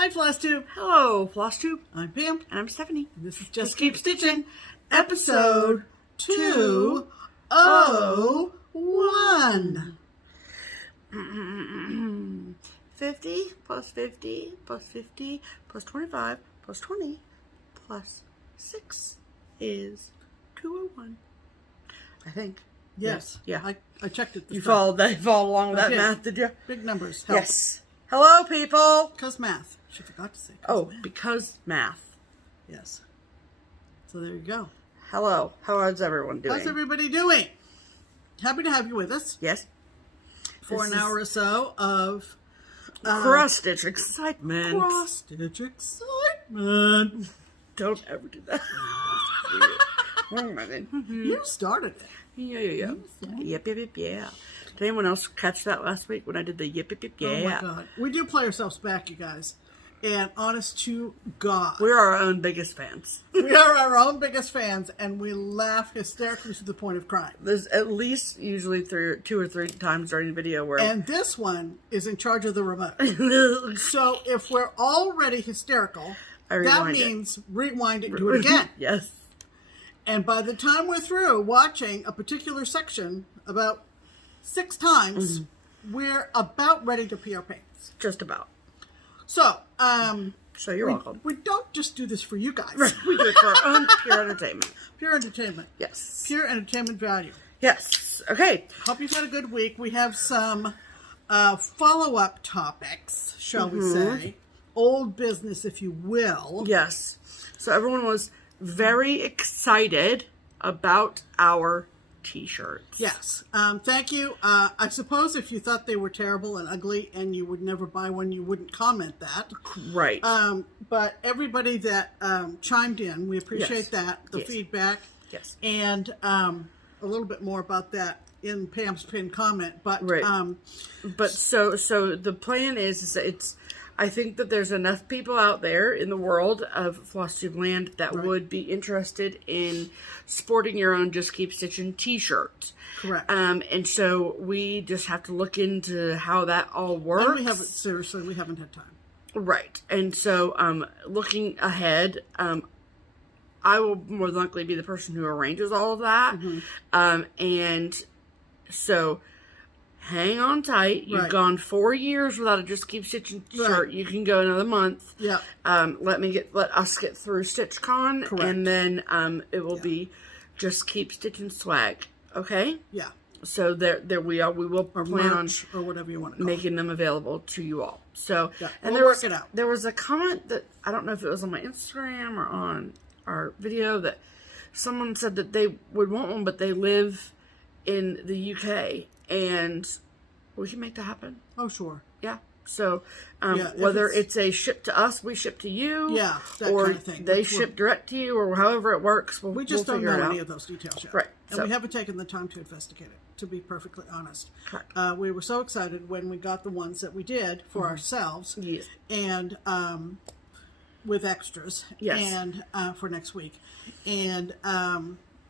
Hi, FlossTube. Hello, FlossTube. I'm Pam. And I'm Stephanie. And this is Just Keep Stitching, episode 201. 50 plus 50 plus 50 plus 25 plus 20 plus 6 is 201. I think. Yes. Yeah. I checked it. You followed along with that math, did you? Big numbers. Help. Yes. Hello, people. Because math. She forgot to say. Math. Because math. Yes. So there you go. Hello. How's everyone doing? How's everybody doing? Happy to have you with us. Yes. For an hour or so of cross-stitch excitement. Cross-stitch excitement. Don't ever do that. You started it. Yeah. Yep. Did anyone else catch that last week when I did the yip? Yeah. Oh my God. We do play ourselves back, you guys. And honest to God, we're our own biggest fans. We are our own biggest fans, and we laugh hysterically to the point of crying. There's at least usually two or three times during the video where... And this one is in charge of the remote. So if we're already hysterical, that means rewind it and do it again. Yes. And by the time we're through watching a particular section about 6 times, we're about ready to pee our pants. Just about. So, so you're welcome. We don't just do this for you guys. We do it for our own pure entertainment. Pure entertainment. Yes. Pure entertainment value. Yes. Okay. Hope you've had a good week. We have some follow-up topics, shall we say. Old business, if you will. Yes. So everyone was very excited about our t-shirts. Yes. Thank you. I suppose if you thought they were terrible and ugly and you would never buy one, you wouldn't comment that. Right. But everybody that chimed in, we appreciate that, the feedback. Yes. And a little bit more about that in Pam's Pen Comment. But but so the plan is it's I think that there's enough people out there in the world of FlossTube land that would be interested in sporting your own Just Keep Stitching t-shirt. Correct. And so we just have to look into how that all works. And we haven't had time. Right. And so looking ahead, I will more than likely be the person who arranges all of that. And so hang on tight. You've gone 4 years without a Just Keep Stitching shirt. You can go another month. Yeah. Let us get through StitchCon. Correct. And then it will be Just Keep Stitching swag. Okay? Yeah. So there we are. We will plan on or whatever you want to call making them available to you all. So and we'll work it out. There was a comment that I don't know if it was on my Instagram or on our video that someone said that they would want one, but they live in the UK. And we can make that happen. Oh, sure. Yeah. So, whether it's a ship to us, we ship to you. Yeah, that or kind of thing. They ship direct to you, or however it works. We just don't know any of those details yet. Right. And we haven't taken the time to investigate it, to be perfectly honest. Correct. We were so excited when we got the ones that we did for ourselves. Yes. And with extras. Yes. And for next week. And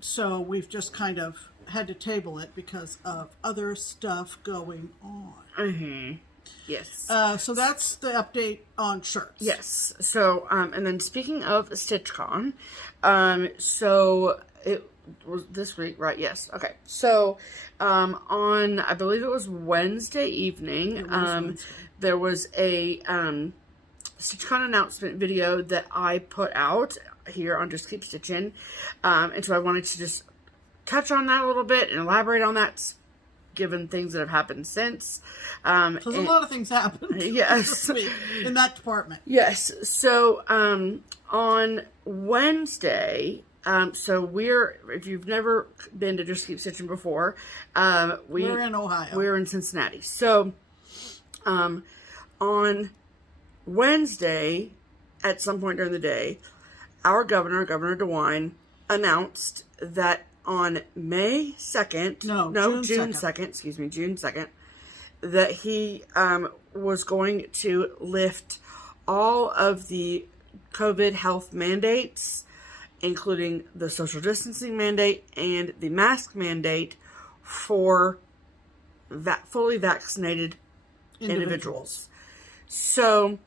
so we've just kind of had to table it because of other stuff going on. Yes. So that's the update on shirts. Yes. So, and then speaking of StitchCon, so it was this week, right? Yes. Okay. So, on, I believe it was Wednesday evening, there was a StitchCon announcement video that I put out here on Just Keep Stitching. And so I wanted to just touch on that a little bit and elaborate on that, given things that have happened since. So there's a lot of things happened. Yes. This week in that department. Yes. So on Wednesday, so if you've never been to Just Keep Stitching before, we're in Ohio. We're in Cincinnati. So on Wednesday, at some point during the day, our Governor DeWine, announced that on May 2nd, June 2nd, that he was going to lift all of the COVID health mandates, including the social distancing mandate and the mask mandate for fully vaccinated individuals. So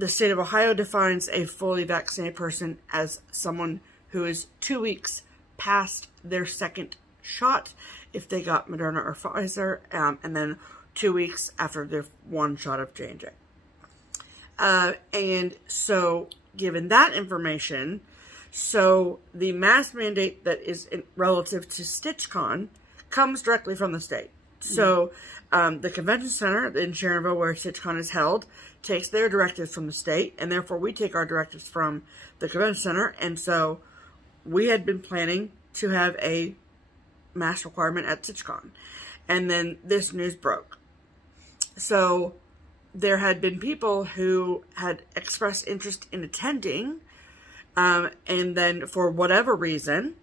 the state of Ohio defines a fully vaccinated person as someone who is 2 weeks past their second shot if they got Moderna or Pfizer, and then 2 weeks after their one shot of J&J. And so, given that information, so the mask mandate that is relative to StitchCon comes directly from the state. So, the convention center in Sharonville, where StitchCon is held, takes their directives from the state, and therefore we take our directives from the convention center. And so, we had been planning to have a mask requirement at StitchCon, and then this news broke. So, there had been people who had expressed interest in attending, and then for whatever reason,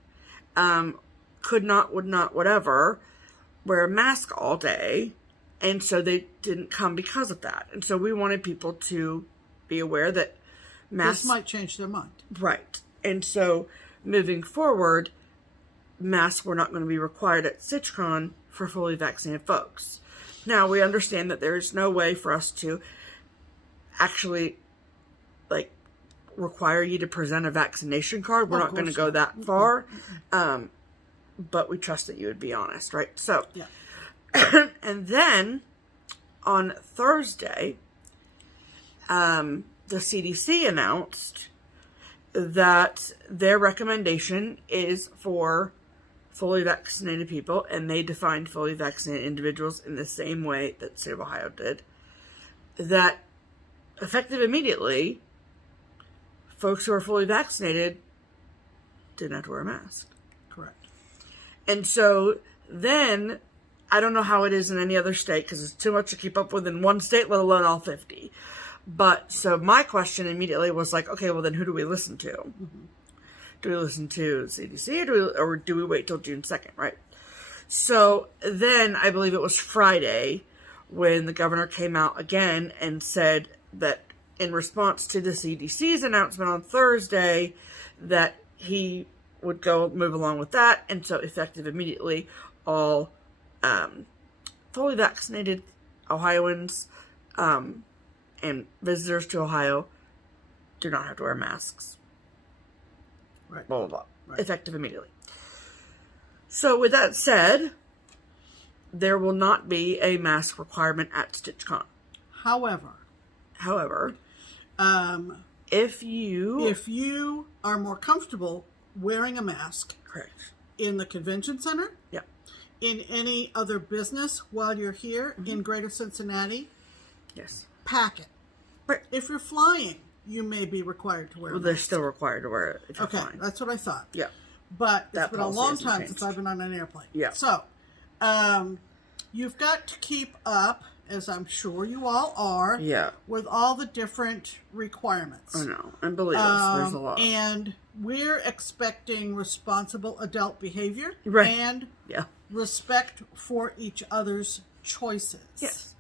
could not, would not, whatever, wear a mask all day, and so they didn't come because of that. And so we wanted people to be aware that masks... This might change their mind. Right. And so, moving forward, masks were not going to be required at StitchCon for fully vaccinated folks. Now, we understand that there is no way for us to actually, like, require you to present a vaccination card. We're not going to go that far. But we trust that you would be honest, right? So, yeah. And then, on Thursday, the CDC announced that their recommendation is for fully vaccinated people, and they defined fully vaccinated individuals in the same way that the state of Ohio did, that effective immediately, folks who are fully vaccinated didn't have to wear a mask. Correct. And so then, I don't know how it is in any other state, because it's too much to keep up with in one state, let alone all 50. But, so my question immediately was like, okay, well then who do we listen to? Mm-hmm. Do we listen to CDC, or do we wait till June 2nd, right? So then, I believe it was Friday, when the governor came out again and said that in response to the CDC's announcement on Thursday, that he would move along with that, and so effective immediately, all fully vaccinated Ohioans and visitors to Ohio do not have to wear masks. Right. Blah, blah, blah. Right. Effective immediately. So with that said, there will not be a mask requirement at StitchCon. However, if you are more comfortable wearing a mask, correct, in the convention center, yeah, in any other business while you're here in Greater Cincinnati, yes, pack it. Right. If you're flying, you may be required to wear a mask. They're still required to wear it if you're flying. That's what I thought. Yeah. But That it's been a policy long hasn't time changed. since I've been on an airplane. Yeah. So, you've got to keep up, as I'm sure you all are, Yeah. with all the different requirements. I know. And believe us, there's a lot. And we're expecting responsible adult behavior Right. and Yeah. respect for each other's choices. Yes.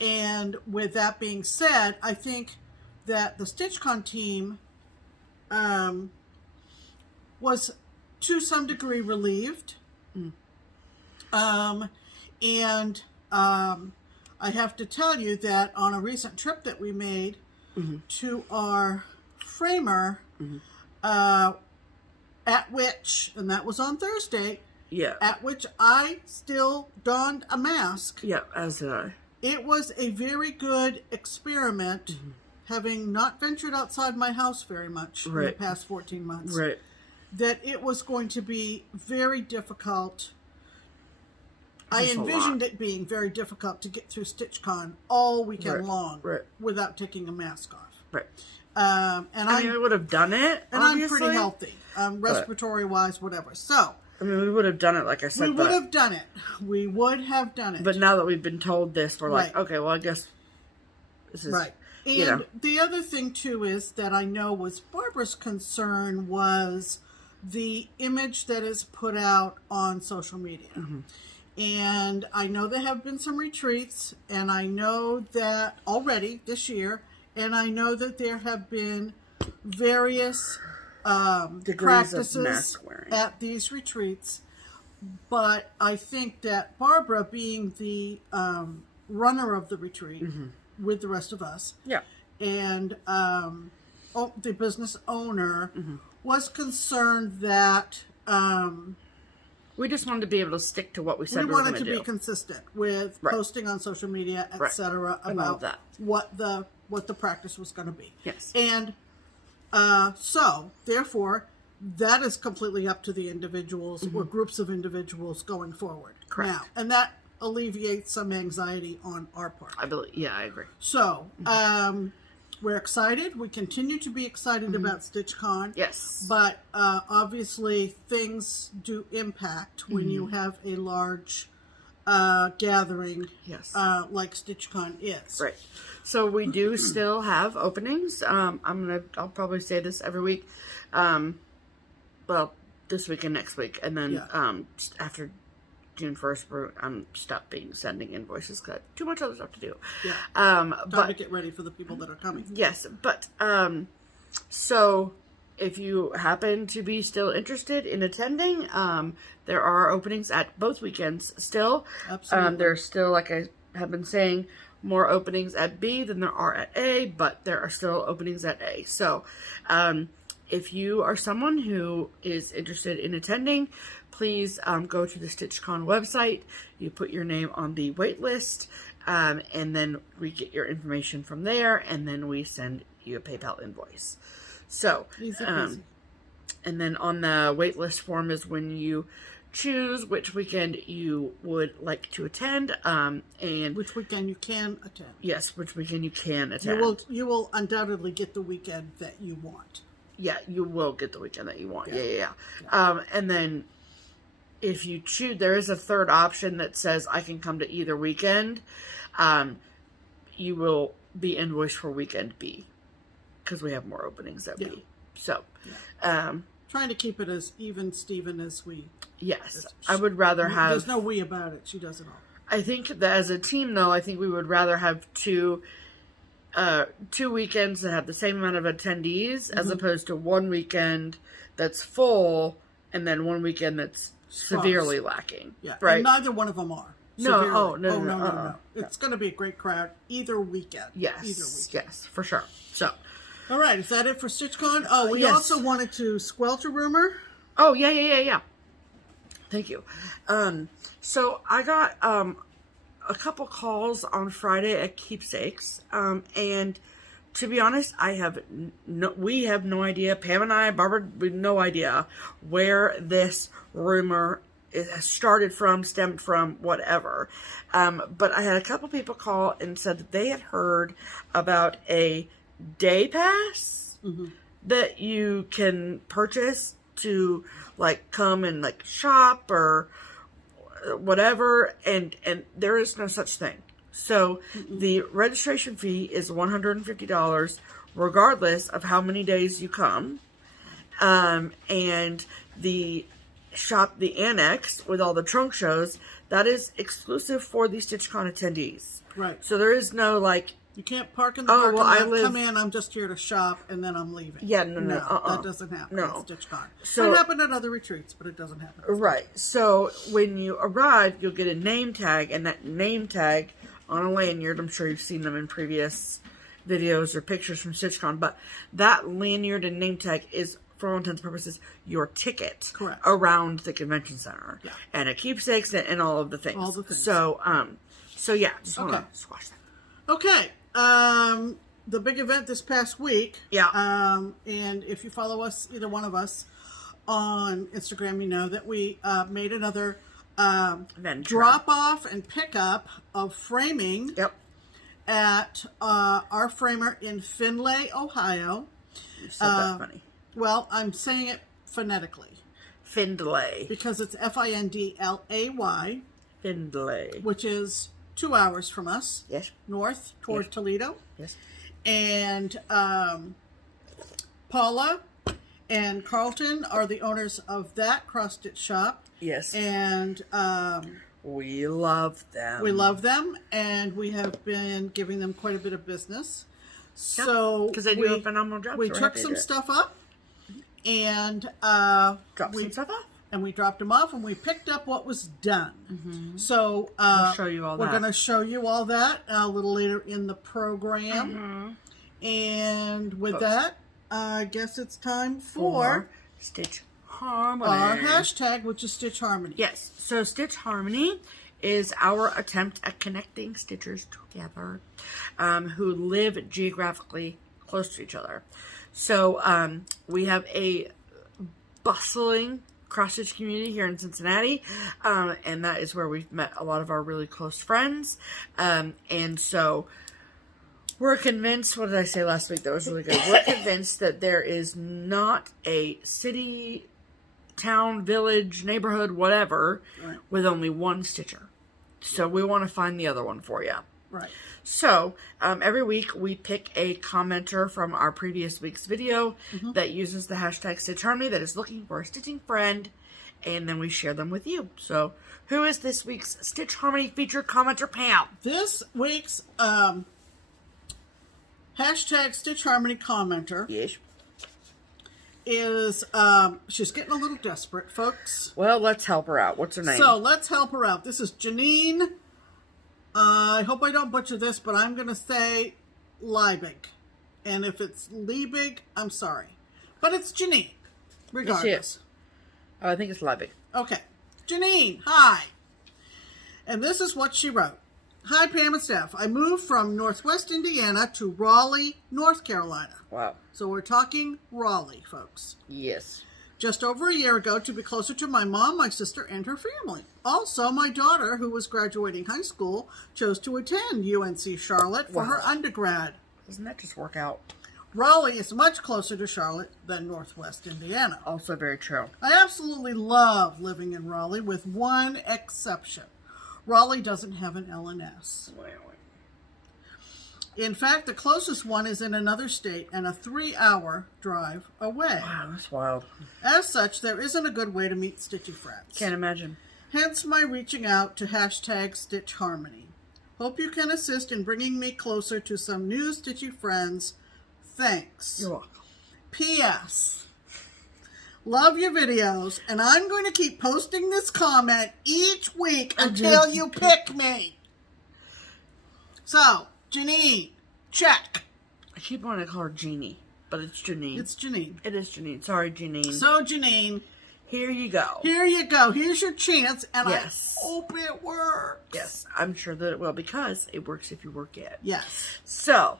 And with that being said, I think that the StitchCon team was to some degree relieved. I have to tell you that on a recent trip that we made to our framer, at which, and that was on Thursday, Yeah. at which I still donned a mask. Yeah, as did I. It was a very good experiment, having not ventured outside my house very much in the Right. past 14 months. Right. That it was going to be very difficult. I That's a envisioned lot. it being very difficult to get through StitchCon all weekend Right. long Right. without taking a mask off. Right. And I mean, we would have done it, I'm obviously. pretty healthy, respiratory wise, whatever. So I mean, we would have done it, like I said. we would have done it. We would have done it. But now that we've been told this, we're like, Right. okay, well, I guess this is right. And you know. the other thing too is that I know was Barbara's concern was the image that is put out on social media. And I know there have been some retreats, and I know that already this year, and I know that there have been various Degrees practices of mask wearing. at these retreats. But I think that Barbara, being the runner of the retreat with the rest of us, Yeah. and the business owner was concerned that we just wanted to be able to stick to what we said we we were wanted going to to do. be consistent with posting on social media, etc., about that. what the practice was going to be. Yes. And so, therefore, that is completely up to the individuals or groups of individuals going forward. Correct. Now, and that alleviates some anxiety on our part. I believe. Yeah, I agree. So, we're excited. We continue to be excited about StitchCon. Yes. But obviously, things do impact when you have a large gathering, like StitchCon is. Right. So we do still have openings. I'll probably say this every week. Well, this week and next week, and then just after June 1st, I'm sending invoices because I have too much other stuff to do. Yeah. Time to get ready for the people that are coming. Yes, but so if you happen to be still interested in attending, there are openings at both weekends still. Absolutely. There's still, like I have been saying, more openings at B than there are at A, but there are still openings at A. So if you are someone who is interested in attending, please go to the StitchCon website. You put your name on the wait list, and then we get your information from there, and then we send you a PayPal invoice. So, Easy. and then on the wait list form is when you choose which weekend you would like to attend, and which weekend you can attend. Yes, which weekend you can attend. You will undoubtedly get the weekend that you want. Yeah, you will get the weekend that you want. Yeah. And then if you choose, there is a third option that says I can come to either weekend. You will be invoiced for weekend B because we have more openings at B. So, trying to keep it as even Steven as we. Yes, I would rather have. There's no we about it. She does it all. I think that as a team, though, I think we would rather have two weekends that have the same amount of attendees as opposed to one weekend that's full and then one weekend that's severely lacking. Yeah, right. And neither one of them are. No, severely. no. It's going to be a great crowd either weekend. Yes, either weekend. yes, for sure. So, all right, is that it for StitchCon? Oh, we also wanted to squelch a rumor. Oh yeah. Thank you. So I got a couple calls on Friday at Keepsakes, and to be honest, we have no idea. Pam and I, Barbara, we have no idea where this rumor has started from, stemmed from, whatever. But I had a couple people call and said that they had heard about a day pass that you can purchase to like come and like shop or whatever, and there is no such thing. So the registration fee is $150 regardless of how many days you come, and the shop, the annex with all the trunk shows, that is exclusive for the StitchCon attendees. Right. So there is no like, you can't park in the parking lot, come in, I'm just here to shop, and then I'm leaving. Yeah, no, that doesn't happen at StitchCon. So, it happened at other retreats, but it doesn't happen. Right. So when you arrive, you'll get a name tag, and that name tag on a lanyard, I'm sure you've seen them in previous videos or pictures from StitchCon, but that lanyard and name tag is, for all intents and purposes, your ticket around the convention center. Yeah. And at Keepsakes and all of the things. All the things. So yeah, just want to squash that. Okay. The big event this past week. Yeah. And if you follow us, either one of us, on Instagram, you know that we made another drop off and pickup of framing at our framer in Findlay, Ohio. You said that funny. Well, I'm saying it phonetically. Findlay. Because it's Findlay. Findlay. Which is 2 hours from us. Yes. North toward Toledo. Yes. And Paula and Carlton are the owners of that cross-stitch shop. Yes. And we love them. We love them, and we have been giving them quite a bit of business. So because they do a phenomenal job. We took some stuff up and dropped some stuff off. And we dropped them off, and we picked up what was done. So we'll show you all we're going to show you all that a little later in the program. And with that, I guess it's time for Stitch Harmony. Our hashtag, which is Stitch Harmony. Yes. So Stitch Harmony is our attempt at connecting stitchers together who live geographically close to each other. So we have a bustling cross-stitch community here in Cincinnati, and that is where we've met a lot of our really close friends. And so we're convinced, what did I say last week that was really good? We're convinced that there is not a city, town, village, neighborhood, whatever, with only one stitcher. So we want to find the other one for you. Right. So every week we pick a commenter from our previous week's video that uses the hashtag Stitch Harmony that is looking for a stitching friend, and then we share them with you. So who is this week's Stitch Harmony featured commenter, Pam? This week's hashtag Stitch Harmony commenter is, she's getting a little desperate, folks. Well, let's help her out. What's her name? So let's help her out. This is Janine. I hope I don't butcher this, but I'm going to say Liebig. And if it's Liebig, I'm sorry. But it's Janine, regardless. Oh, I think it's Liebig. Okay. Janine, hi. And this is what she wrote. Hi, Pam and Steph. I moved from Northwest Indiana to Raleigh, North Carolina. Wow. So we're talking Raleigh, folks. Yes. Just over a year ago to be closer to my mom, my sister, and her family. Also, my daughter, who was graduating high school, chose to attend UNC Charlotte for her undergrad. Doesn't that just work out? Raleigh is much closer to Charlotte than Northwest Indiana. Also very true. I absolutely love living in Raleigh with one exception. Raleigh doesn't have an L&S. In fact, the closest one is in another state and a 3-hour drive away. Wow, that's wild. As such, there isn't a good way to meet stitchy friends. Can't imagine. Hence my reaching out to hashtag Stitch Harmony. Hope you can assist in bringing me closer to some new stitchy friends. Thanks. You're welcome. P.S. Love your videos, and I'm going to keep posting this comment each week until you pick me. So, Janine, check. I keep wanting to call her Jeannie, but it's Janine. It's Janine. It is Janine. Sorry, Janine. So, Janine, here you go. Here you go. Here's your chance, and yes. I hope it works. Yes, I'm sure that it will, because it works if you work it. Yes. So,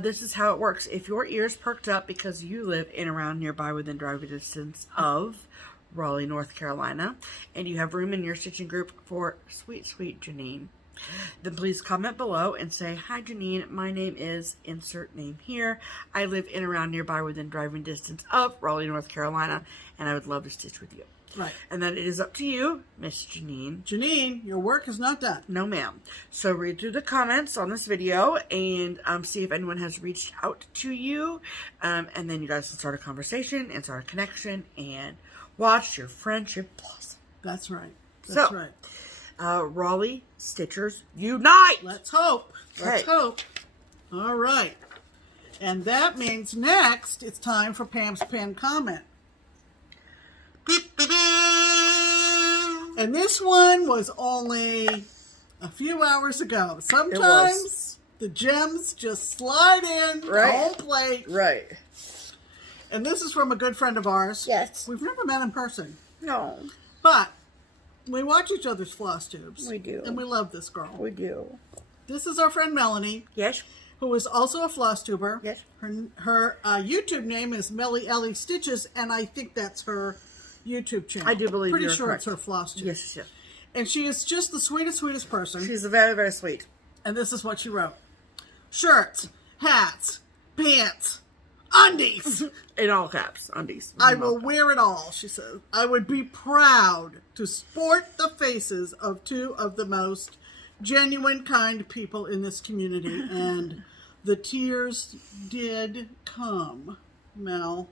this is how it works. If your ears perked up because you live in around nearby within driving distance of Raleigh, North Carolina, and you have room in your stitching group for sweet, sweet Janine, then please comment below and say, hi Janine, my name is insert name here. I live in around nearby within driving distance of Raleigh, North Carolina, and I would love to stitch with you. Right. And then it is up to you, Miss Janine. Janine, your work is not done. No, ma'am. So read through the comments on this video and see if anyone has reached out to you. And then you guys can start a conversation and start a connection and watch your friendship blossom. That's right. That's right. Raleigh Stitchers Unite! Let's hope. Let's hope. All right. And that means next it's time for Pam's Pen Comment. And this one was only a few hours ago. Sometimes the gems just slide in the home plate. Right. And this is from a good friend of ours. Yes. We've never met in person. No. But we watch each other's floss tubes. We do. And we love this girl. We do. This is our friend Melanie. Yes. Who is also a floss tuber. Yes. Her YouTube name is Melly Ellie Stitches, and I think that's her YouTube channel. I do believe Pretty you're sure correct. it's her floss tube. Yes, yes. And she is just the sweetest, sweetest person. She's very, very sweet. And this is what she wrote. Shirts, hats, pants, undies. In all caps, undies. I will wear it all, she says. I would be proud to sport the faces of two of the most genuine, kind people in this community. And the tears did come, Mel.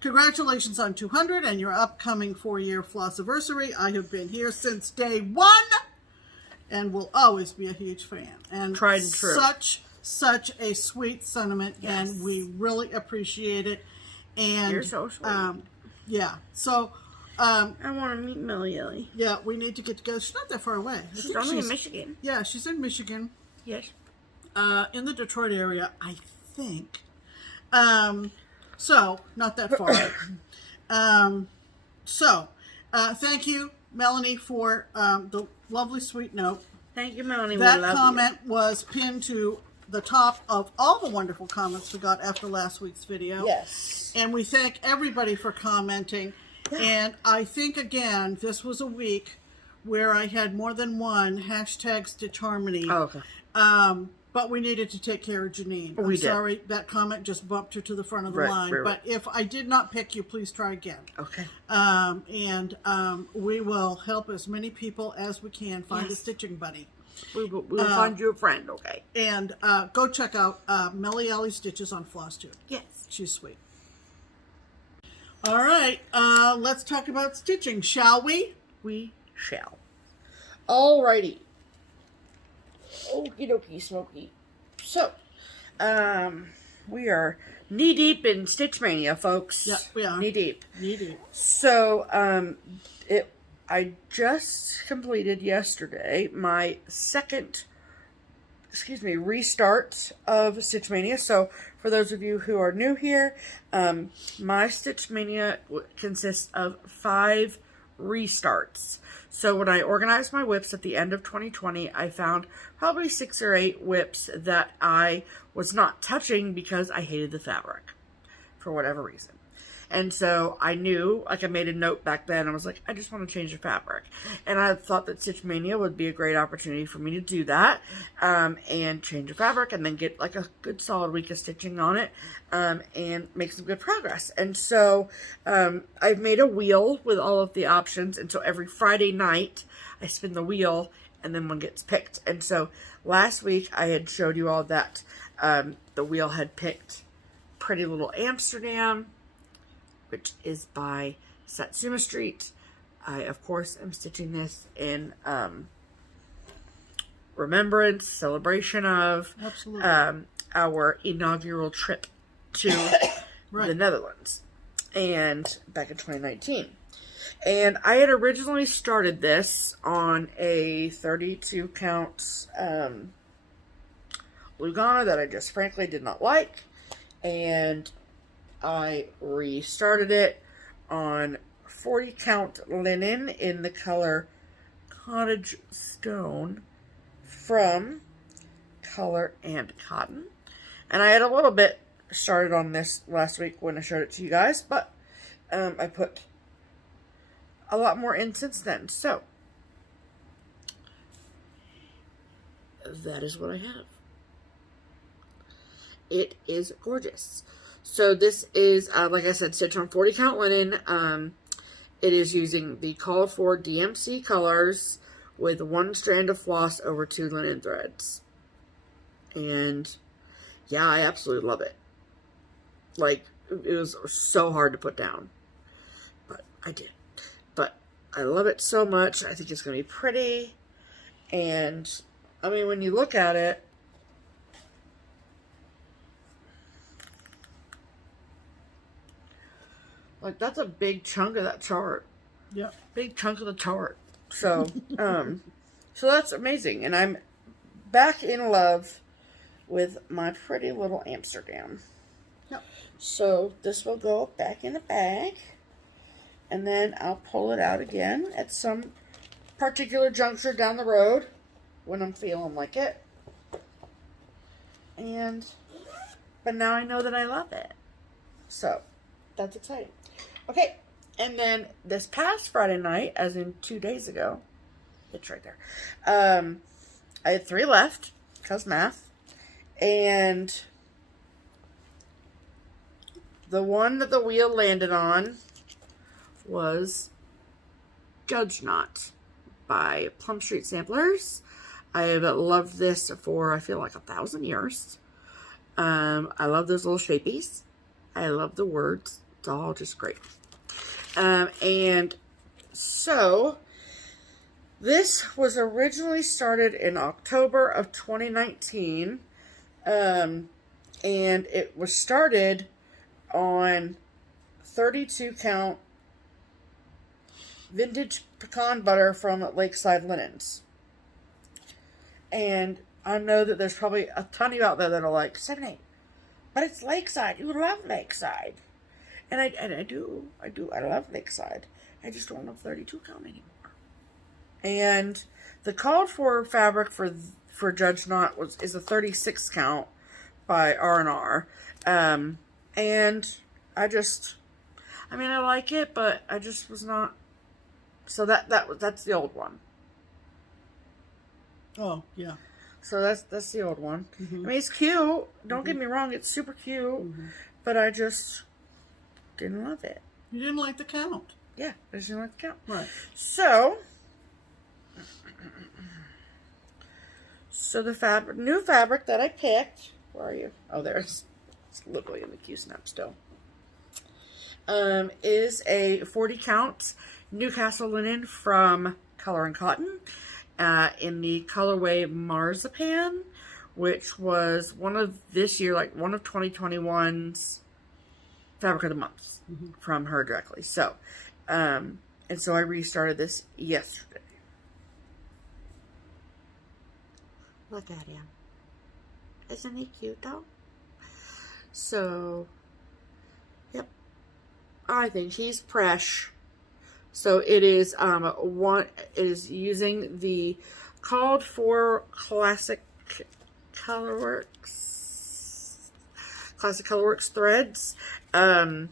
Congratulations on 200 and your upcoming 4-year Flossiversary. I have been here since day one and will always be a huge fan. And tried and true. Such a sweet sentiment, yes. And we really appreciate it. And you're so sweet. Yeah. So I want to meet Melly Ellie. Yeah, we need to get together. She's not that far away. I She's think only in Michigan. Yeah, she's in Michigan. Yes. In the Detroit area, I think. So, not that far. Thank you, Melanie, for the lovely, sweet note. Thank you, Melanie. That comment was pinned to the top of all the wonderful comments we got after last week's video. Yes. And we thank everybody for commenting. Yeah. And I think, again, this was a week where I had more than one hashtag Stitch Harmony. Oh, okay. But we needed to take care of Janine. I'm sorry, that comment just bumped her to the front of the line. But if I did not pick you, please try again. Okay. We will help as many people as we can find a stitching buddy. We will find you a friend, okay? And go check out Melly Alley Stitches on FlossTube. Yes. She's sweet. All right, let's talk about stitching, shall we? We shall. Alrighty. Okie dokie smoky. So, we are knee deep in Stitch Mania, folks. Yeah, we are. Knee deep. Knee deep. So, I just completed yesterday my second, restart of Stitch Mania. So, for those of you who are new here, my Stitch Mania consists of 5 restarts. So when I organized my whips at the end of 2020, I found probably 6 or 8 whips that I was not touching because I hated the fabric for whatever reason. And so I knew, like I made a note back then, I was like, I just want to change the fabric. And I thought that Stitch Mania would be a great opportunity for me to do that, and change the fabric and then get like a good solid week of stitching on it, and make some good progress. And so I've made a wheel with all of the options, and so every Friday night I spin the wheel and then one gets picked. And so last week I had showed you all that the wheel had picked Pretty Little Amsterdam, which is by Satsuma Street. I, of course, am stitching this in remembrance, celebration of our inaugural trip to the Netherlands, and back in 2019. And I had originally started this on a 32 count Lugana that I just frankly did not like, and I restarted it on 40 count linen in the color Cottage Stone from Color and Cotton. And I had a little bit started on this last week when I showed it to you guys, but I put a lot more in since then. So that is what I have. It is gorgeous. So this is, like I said, stitched on 40 count linen. It is using the called for DMC colors with 1 strand of floss over 2 linen threads. And yeah, I absolutely love it. Like, it was so hard to put down, but I did. But I love it so much. I think it's going to be pretty. And I mean, when you look at it, like, that's a big chunk of that chart. Yeah. Big chunk of the chart. So, so that's amazing. And I'm back in love with my Pretty Little Amsterdam. Yep. So this will go back in the bag. And then I'll pull it out again at some particular juncture down the road when I'm feeling like it. But now I know that I love it. So, that's exciting. Okay, and then this past Friday night, as in 2 days ago, it's right there, I had 3 left, because math, and the one that the wheel landed on was Judge Not by Plum Street Samplers. I have loved this for, I feel like, 1,000 years. I love those little shapies. I love the words. It's all just great. And so this was originally started in October of 2019. And it was started on 32 count vintage pecan butter from Lakeside Linens. And I know that there's probably a ton of you out there that are like, 7/8. But it's Lakeside. You love Lakeside. And I do. I love Lakeside. I just don't love 32 count anymore. And the called for fabric for Judge Knot is a 36 count by R&R. And I mean, I like it, but I just was not. So that's the old one. Oh, yeah. So that's the old one. I mean, it's cute. Don't get me wrong, it's super cute. But I just didn't love it. You didn't like the count. Yeah, I just didn't like the count. Right. So the new fabric that I picked. Where are you? Oh, there's. It's literally in the Q-snap still. Is a 40 count Newcastle linen from Color and Cotton in the colorway Marzipan, which was one of this year, like one of 2021's fabric of the months from her directly. So, and so I restarted this yesterday. Look at him. Isn't he cute though? So, yep. I think he's fresh. So it is using the called for Classic Colorworks threads, and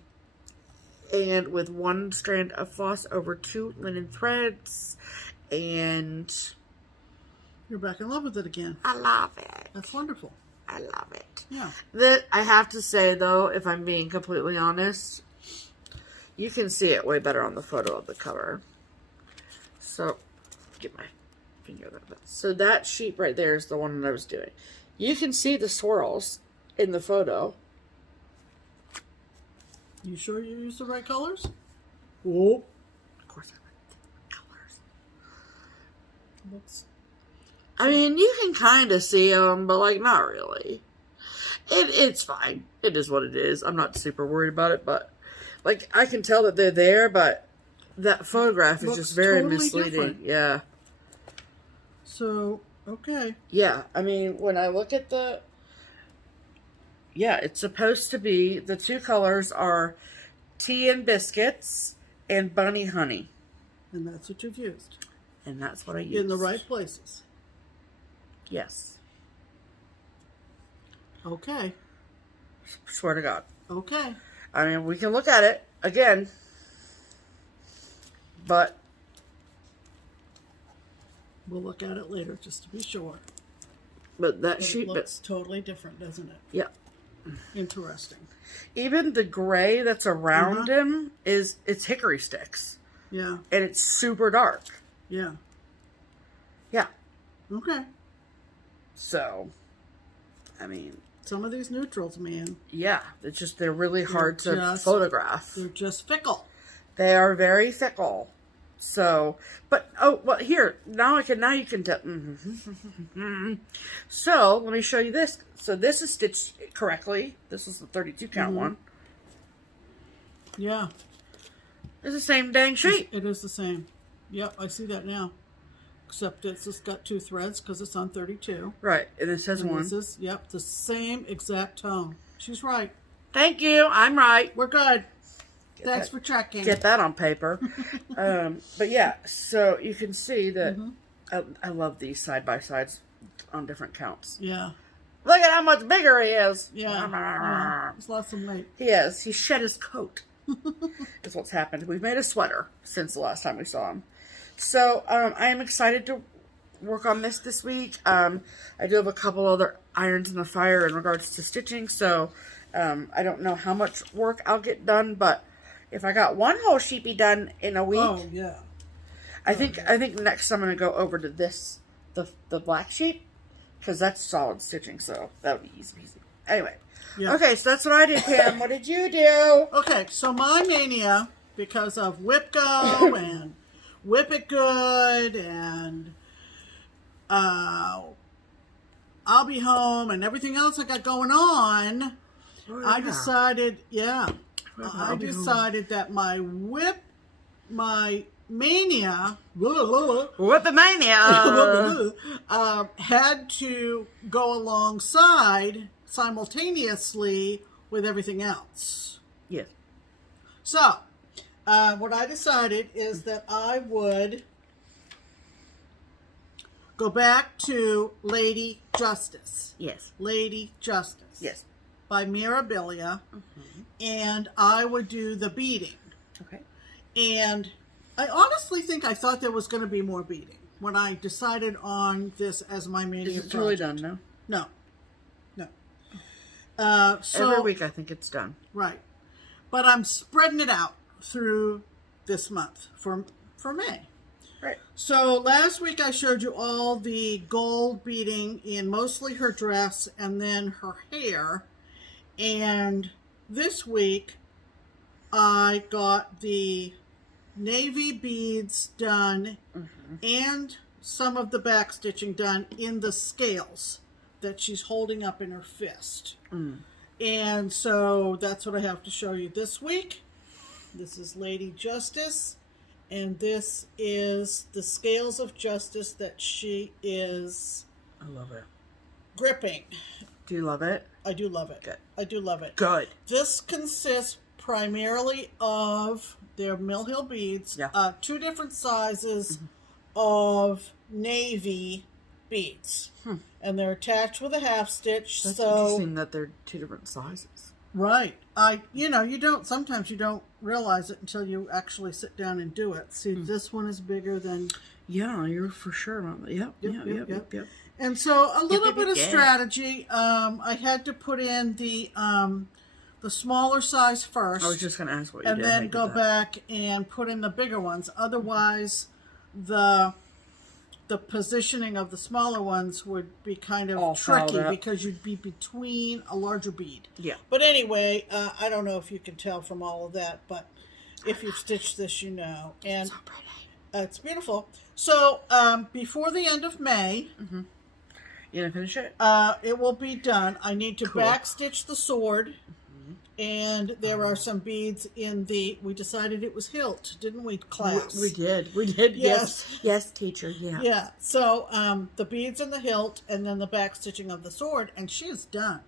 with 1 strand of floss over 2 linen threads, and You're back in love with it again. I love it. That's wonderful. I love it. Yeah. That I have to say though, if I'm being completely honest, you can see it way better on the photo of the cover. So, get my finger there. So that sheep right there is the one that I was doing. You can see the swirls in the photo. You sure you use the right colors? Oh. Of course I like the colors. I mean, you can kind of see them, but like not really. It's fine. It is what it is. I'm not super worried about it, but like I can tell that they're there, but that photograph is just very totally misleading. Different. Yeah. So, okay. Yeah, I mean, when I look at the... Yeah, it's supposed to be... The 2 colors are Tea and Biscuits and Bunny Honey. And that's what you've used. And that's what I used. In the right places. Yes. Okay. Swear to God. Okay. I mean, we can look at it again. But... We'll look at it later just to be sure. But that It sheet... looks totally different, doesn't it? Yeah. Interesting. Even the gray that's around him it's hickory sticks. Yeah. And it's super dark. Yeah. Yeah. Okay. So, I mean... Some of these neutrals, man. Yeah. They're really hard to photograph. They're just fickle. They are very fickle. So, but, oh, well, here, now you can tell. So, let me show you this. So, this is stitched correctly. This is the 32 count one. Yeah. It's the same dang sheet. It is the same. Yep, I see that now. Except it's just got 2 threads because it's on 32. Right, and it says 1. This is, yep, the same exact tone. She's right. Thank you, I'm right. We're good. Thanks for checking. Get that on paper. But yeah, so you can see that I love these side-by-sides on different counts. Yeah. Look at how much bigger he is. Yeah. He's lost some weight. He is. He shed his coat. Is what's happened. We've made a sweater since the last time we saw him. So, I am excited to work on this week. I do have a couple other irons in the fire in regards to stitching, so I don't know how much work I'll get done, but if I got one whole sheepy done in a week, oh yeah, I think next I'm gonna go over to this the black sheep because that's solid stitching, so that would be easy peasy. Anyway, yeah. Okay, so that's what I did, Pam. What did you do? Okay, so my Mania, because of WIPGO and Whip It Good and I'll Be Home and everything else I got going on, I decided, I decided that my Mania, Whip-A-Mania, had to go alongside simultaneously with everything else. Yes. So, what I decided is that I would go back to Lady Justice. Yes. Lady Justice. Yes. By Mirabilia. And I would do the beading. Okay. And I honestly think I thought there was going to be more beading when I decided on this as my Mania project. Is it totally done now? No. No. So, every week I think it's done. Right. But I'm spreading it out through this month for May. Right. So last week I showed you all the gold beading in mostly her dress and then her hair. And this week I got the navy beads done and some of the back stitching done in the scales that she's holding up in her fist. And so that's what I have to show you this week. This is Lady Justice, and this is the scales of justice that she is I love it. gripping. Do you love it? I do love it. Good. I do love it. Good. This consists primarily of their Mill Hill beads, 2 different sizes of navy beads. And they're attached with a half stitch. That's so interesting that they're 2 different sizes. Right. Sometimes you don't realize it until you actually sit down and do it. See, this one is bigger than... Yeah, you're for sure on that. Yep. And so a little bit of strategy. I had to put in the smaller size first. I was just going to ask what you did. And then go back and put in the bigger ones. Otherwise, the positioning of the smaller ones would be kind of tricky because you'd be between a larger bead. Yeah. But anyway, I don't know if you can tell from all of that, but if you've stitched this, you know. And so pretty. It's beautiful. So before the end of May, you gonna finish it? It will be done. I need to back stitch the sword. And there are some beads in we decided it was hilt, didn't we, class? We did. Yes. Yes, teacher, yeah. Yeah, so the beads in the hilt and then the back stitching of the sword, and she is done.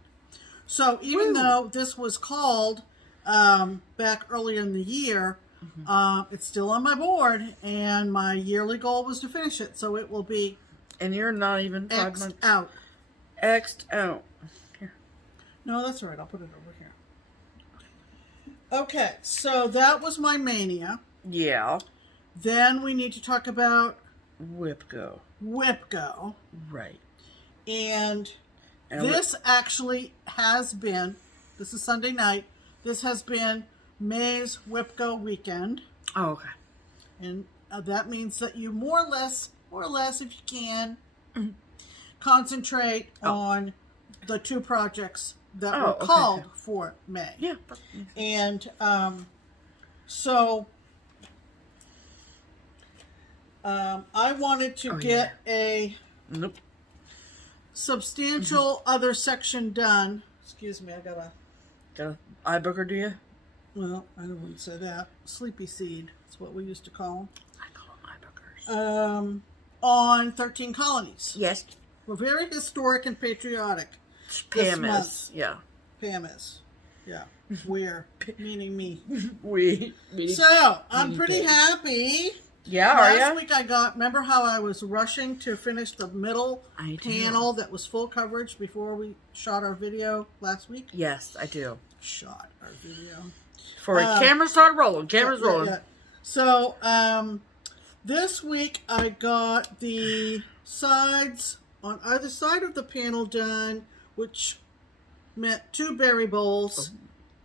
So even though this was called back earlier in the year, it's still on my board, and my yearly goal was to finish it, so it will be... And you're not even 5 months... out. X'd out. Here. No, that's all right. I'll put it over here. Okay, so that was my Mania. Yeah. Then we need to talk about WIPGO. WIPGO. Right. And this actually has been, this is Sunday night, this has been May's WIPGO weekend. Oh, okay. And that means that you more or less, if you can, concentrate on the 2 projects that were called for May. Yeah. And so I wanted to get a substantial other section done. Excuse me, I got a eye booger, do you? Well, I don't want to say that. Sleepy seed. That's what we used to call them. I call them eye boogers. On 13 Colonies. Yes. We're very historic and patriotic. Pam is. Yeah. Pam is. Yeah. We're. Meaning me. So, I'm pretty happy. Yeah, are Last week I remember how I was rushing to finish the middle panel that was full coverage before we shot our video last week? Yes, I do. Shot our video. Camera started rolling. Camera's rolling. Yeah. So, this week I got the sides on either side of the panel done, which meant 2 berry bowls.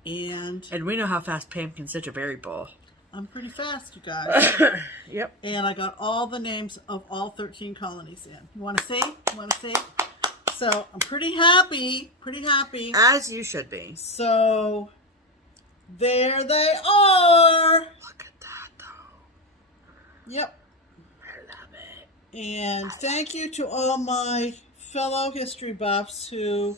And we know how fast Pam can stitch a berry bowl. I'm pretty fast, you guys. Yep. And I got all the names of all 13 colonies in. You want to see? So I'm pretty happy. As you should be. So there they are. Look at that, though. Yep. I love it. And thank you to all my fellow history buffs who...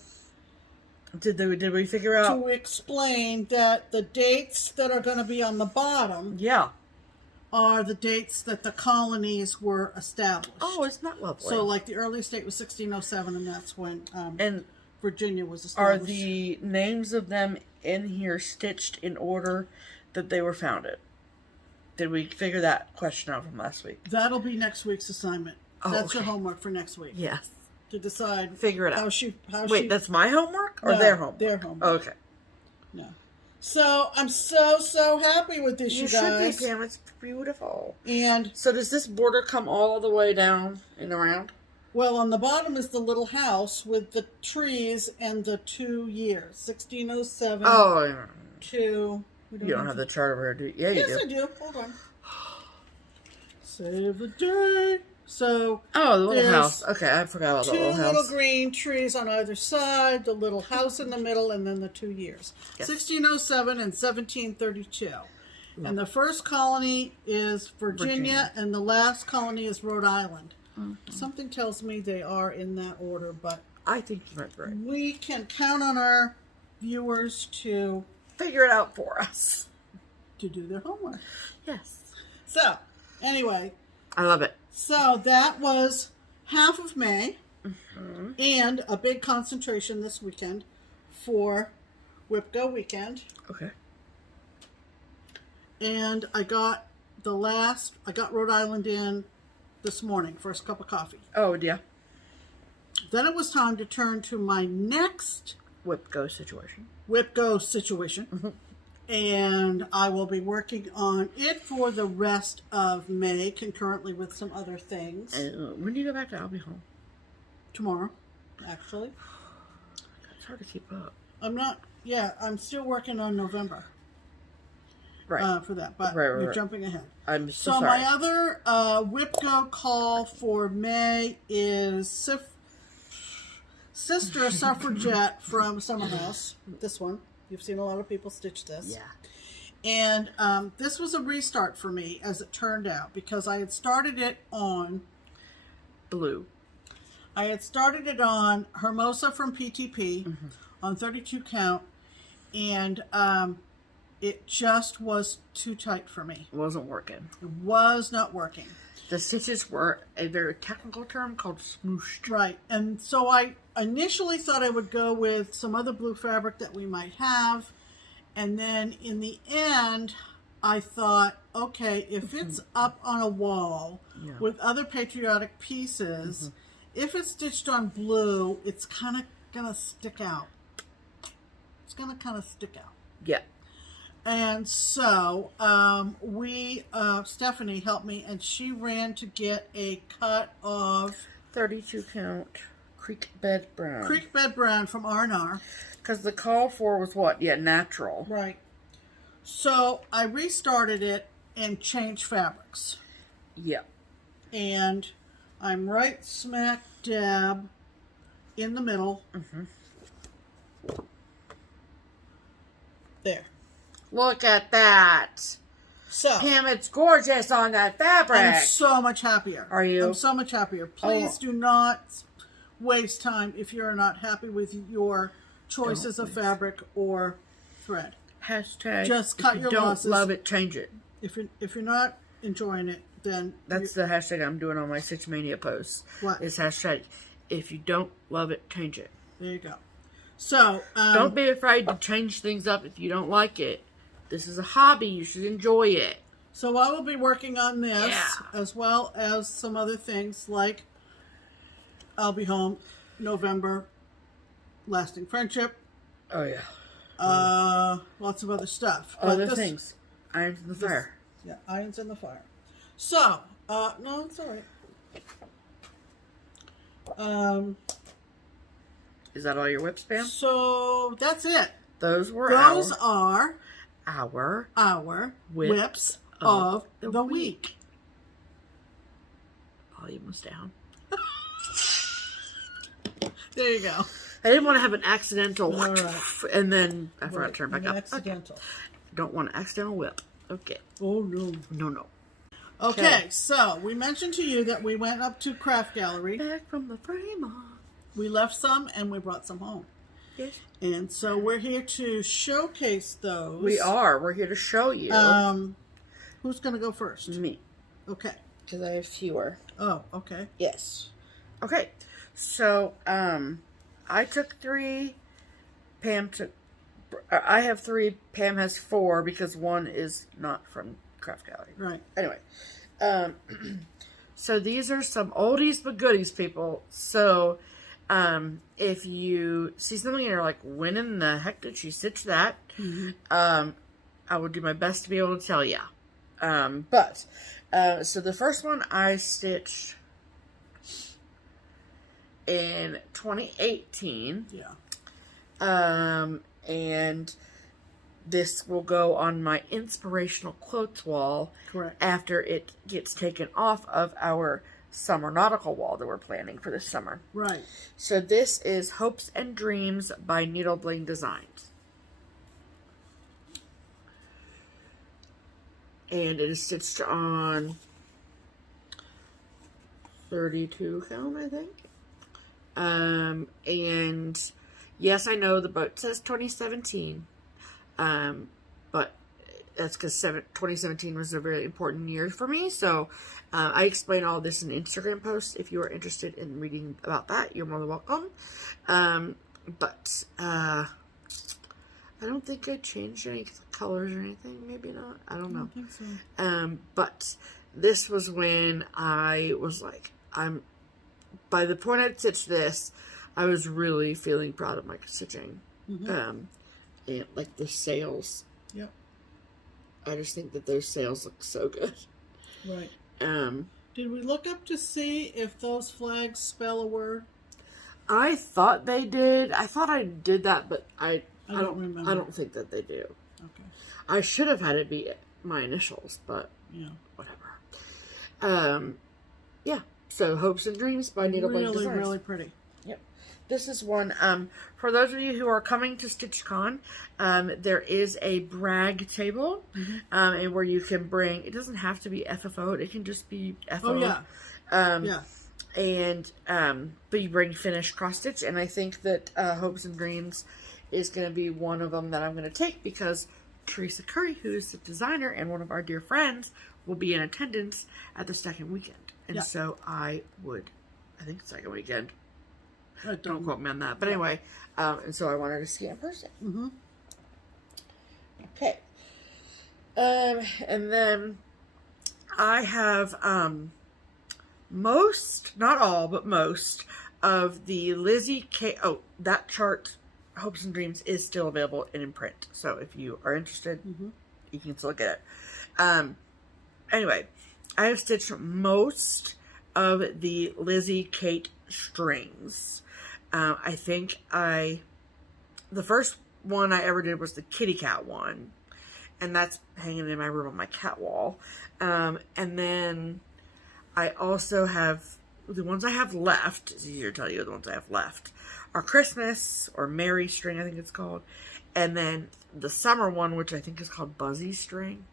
Did we figure out... To explain that the dates that are going to be on the bottom... are the dates that the colonies were established. Oh, isn't that lovely? So, like, the earliest date was 1607, and that's when Virginia was Are established. the names of them in here stitched in order that they were founded? Did we figure that question out from last week? That'll be next week's assignment. Oh, That's okay. your homework for next week. Yes. To decide. Figure it out. Wait, that's my homework or no, their homework? Their homework. Oh, okay. No. So I'm so happy with this, you guys. Should be, Pam. It's beautiful. And so does this border come all the way down and around? well, on the bottom is the little house with the trees and the 2 years, 1607 to. You don't have the chart over here, do you? Yeah, you Yes, do. I do. Hold on. Save the day. So. Oh, the little house. Okay, I forgot about the little house. 2 little green trees on either side, the little house in the middle, and then the 2 years. Yes. 1607 and 1732. And the first colony is Virginia, and the last colony is Rhode Island. Mm-hmm. Something tells me they are in that order, but I think you're right. We can count on our viewers to figure it out for us. To do their homework. Yes. So, anyway. I love it. So, that was half of May. Mm-hmm. And a big concentration this weekend for WIPGO weekend. Okay. And I got Rhode Island in this morning, first cup of coffee. Oh, yeah. Then it was time to turn to my next WIPGO situation. Mm-hmm. And I will be working on it for the rest of May, concurrently with some other things. When do you go back to I'll be home? Tomorrow, actually. It's hard to keep up. I'm still working on November. Right. For that, but right. You're jumping ahead. I'm so sorry. My other WIPGO call for May is Sister Suffragette from Summer House. This one. You've seen a lot of people stitch this. Yeah. And this was a restart for me, as it turned out, because I had started it on blue. I had started it on Hermosa from PTP on 32 count, and it just was too tight for me. It wasn't working. It was not working. The stitches were a very technical term called smooshed. Right. And so I initially thought I would go with some other blue fabric that we might have. And then in the end, I thought, okay, if it's up on a wall with other patriotic pieces, if it's stitched on blue, it's kind of going to stick out. It's going to kind of stick out. Yeah. And so Stephanie helped me, and she ran to get a cut of 32 count creek bed brown. Creek bed brown from R&R. Because the call for was what? Yeah, natural. Right. So I restarted it and changed fabrics. Yeah. And I'm right smack dab in the middle. There. Look at that. So, Pam, it's gorgeous on that fabric. I'm so much happier. Are you? I'm so much happier. Please do not waste time if you're not happy with your choices of fabric or thread. Hashtag. Just cut your losses. Don't love it, change it. If you're not enjoying it, then that's the hashtag I'm doing on my Stitch Mania posts. What? Is hashtag if you don't love it, change it. There you go. So don't be afraid to change things up if you don't like it. This is a hobby. You should enjoy it. So I will be working on this as well as some other things like I'll be home November, lasting friendship. Oh yeah. Lots of other stuff. Other things. Irons in the fire. Yeah, irons in the fire. So, no, it's all right. Is that all your whips, Pam? So that's it. Those are our whips of the week. Volume was down. There you go. I didn't want to have an accidental and then I forgot to turn back up. Accidental. Okay. Don't want an accidental whip. Okay. Oh no. No. Okay, so we mentioned to you that we went up to Craft Gallery. Back from the frame on. We left some and we brought some home. Yes. And so we're here to showcase those. We are. We're here to show you. Who's going to go first? Me. Okay. Because I have fewer. Oh, okay. Yes. Okay. So, I took 3. Pam took... I have 3. Pam has 4 because one is not from Craft Gallery. Right. Anyway. So these are some oldies but goodies, people. So if you see something and you're like, when in the heck did she stitch that? I will do my best to be able to tell you. So the first one I stitched in 2018. Yeah. And this will go on my inspirational quotes wall. Correct. After it gets taken off of our summer nautical wall that we're planning for this summer. Right. So this is Hopes and Dreams by Needle Bling Designs. And it is stitched on 32 count, I think. And yes, I know the boat says 2017. But that's because 2017 was a very important year for me. So I explain all this in an Instagram post. If you are interested in reading about that, you're more than welcome. But I don't think I changed any colors or anything. Maybe not. I don't know. I don't think so. But this was when I was like, by the point I'd stitched this, I was really feeling proud of my stitching. And like the sails. Yep. I just think that those sails look so good. Right. Did we look up to see if those flags spell a word? I thought they did. I thought I did that, but I don't remember. I don't think that they do. Okay. I should have had it be my initials, but yeah, whatever. Yeah. So Hopes and Dreams by Needle Bling Designs. Really, really pretty. Yep. This is one, for those of you who are coming to StitchCon, there is a brag table, and where you can bring, it doesn't have to be FFO, it can just be FO. Oh, yeah. Yeah. And, but you bring finished cross stitch, and I think that, Hopes and Dreams is going to be one of them that I'm going to take, because Teresa Curry, who is the designer and one of our dear friends, will be in attendance at the second weekend. And so I think second weekend. Don't quote me on that. But anyway, and so I wanted to see it in person. Okay. And then I have most, not all, but most of the Lizzie K. Oh, that chart, Hopes and Dreams, is still available and in print. So if you are interested, you can still get it. Anyway, I have stitched most of the Lizzie Kate strings. I think the first one I ever did was the kitty cat one, and that's hanging in my room on my cat wall. And then I also have, the ones I have left, it's easier to tell you the ones I have left, are Christmas, or Merry string, I think it's called. And then the summer one, which I think is called Buzzy string.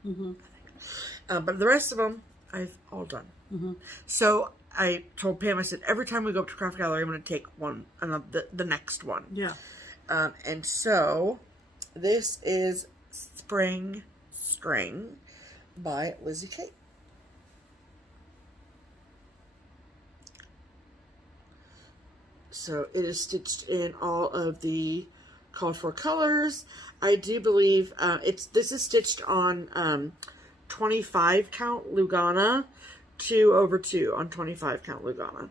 But the rest of them, I've all done. So I told Pam, I said, every time we go up to Craft Gallery, I'm going to take one, the next one. Yeah. And so this is Spring String by Lizzie Kate. So it is stitched in all of the called for colors. I do believe this is stitched on 25 count Lugana, 2/2 on 25 count Lugana.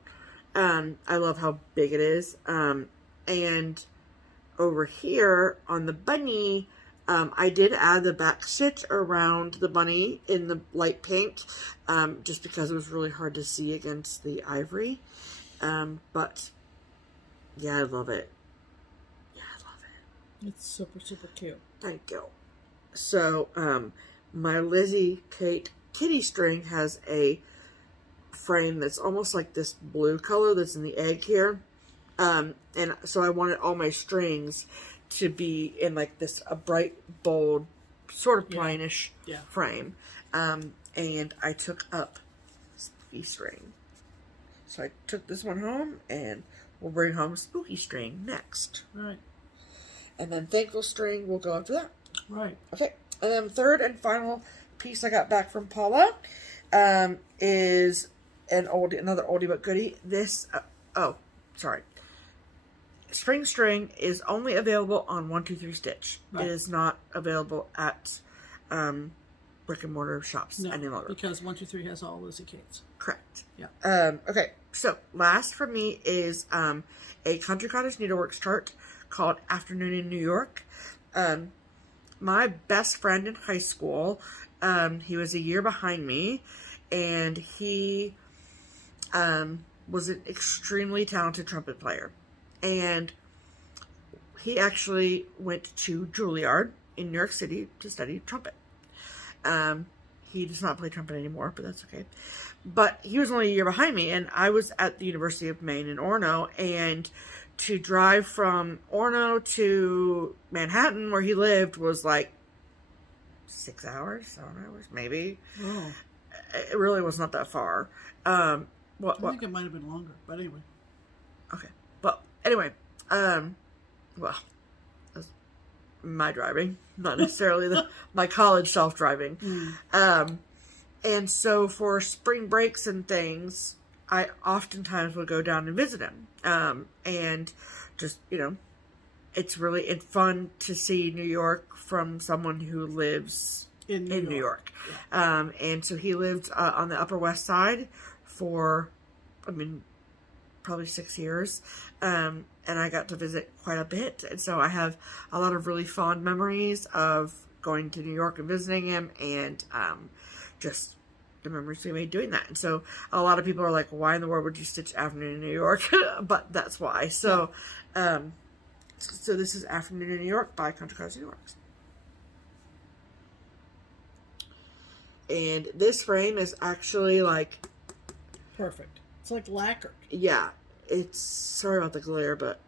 I love how big it is. And over here on the bunny, I did add the back stitch around the bunny in the light pink, just because it was really hard to see against the ivory. But yeah, I love it. Yeah, I love it. It's super, super cute. Thank you. So, my Lizzie Kate kitty string has a frame that's almost like this blue color that's in the egg here. And so I wanted all my strings to be in like this, a bright, bold, sort of plainish frame. And I took up spooky string. So I took this one home, and we'll bring home spooky string next. Right. And then thankful string will go after that. Right. Okay. And then third and final piece I got back from Paula is another oldie but goodie. This, spring string is only available on 1-2-3 Stitch. Right. It is not available at brick and mortar shops any longer. Because 1-2-3 has all Lizzie Kates. Correct. Yeah. Okay, so last for me is a Country Cottage Needleworks chart called Afternoon in New York. My best friend in high school, he was a year behind me, and he was an extremely talented trumpet player. And he actually went to Juilliard in New York City to study trumpet. He does not play trumpet anymore, but that's okay. But he was only a year behind me, and I was at the University of Maine in Orono, and to drive from Orono to Manhattan, where he lived, was like 6 hours, 7 hours, maybe. Oh. It really was not that far. I think it might have been longer, but anyway. Okay. Well, anyway, well, that's my driving, not necessarily my college self-driving. And so for spring breaks and things, I oftentimes would go down and visit him. And just, you know, it's really fun to see New York from someone who lives in New York. Yeah. And so he lived on the Upper West Side for, I mean, probably 6 years. And I got to visit quite a bit. And so I have a lot of really fond memories of going to New York and visiting him, and just the memories we made doing that. And so a lot of people are like, why in the world would you stitch Afternoon in New York? But that's why. So, so this is Afternoon in New York by Country Cottage Needleworks. And this frame is actually like perfect. It's like lacquered. Yeah. It's, sorry about the glare, but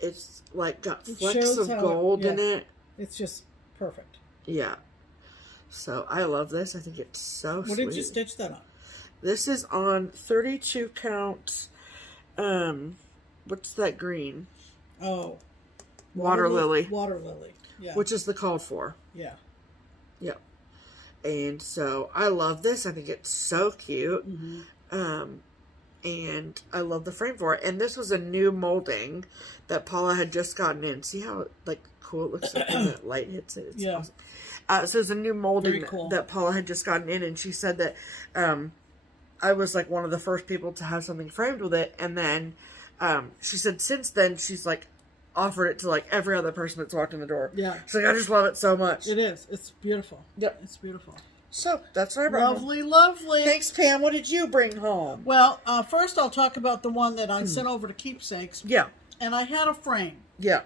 it's like got flecks of gold in it. It's just perfect. Yeah. So I love this. I think it's so sweet. What did you stitch that on? This is on 32 count. What's that green? Oh. Water lily. Water lily. Yeah. Which is the called for. Yeah. Yep. And so I love this. I think it's so cute. And I love the frame for it. And this was a new molding that Paula had just gotten in. See how like cool it looks like when the light hits it? It's awesome. So it's a new molding that Paula had just gotten in, and she said that I was like one of the first people to have something framed with it. And then she said since then she's like offered it to like every other person that's walked in the door. Yeah. She's like, I just love it so much. It is. It's beautiful. Yep. It's beautiful. So that's what I brought Lovely, home. lovely. Thanks, Pam. What did you bring home? Well, first I'll talk about the one that I sent over to Keepsakes. Yeah. And I had a frame. Yeah.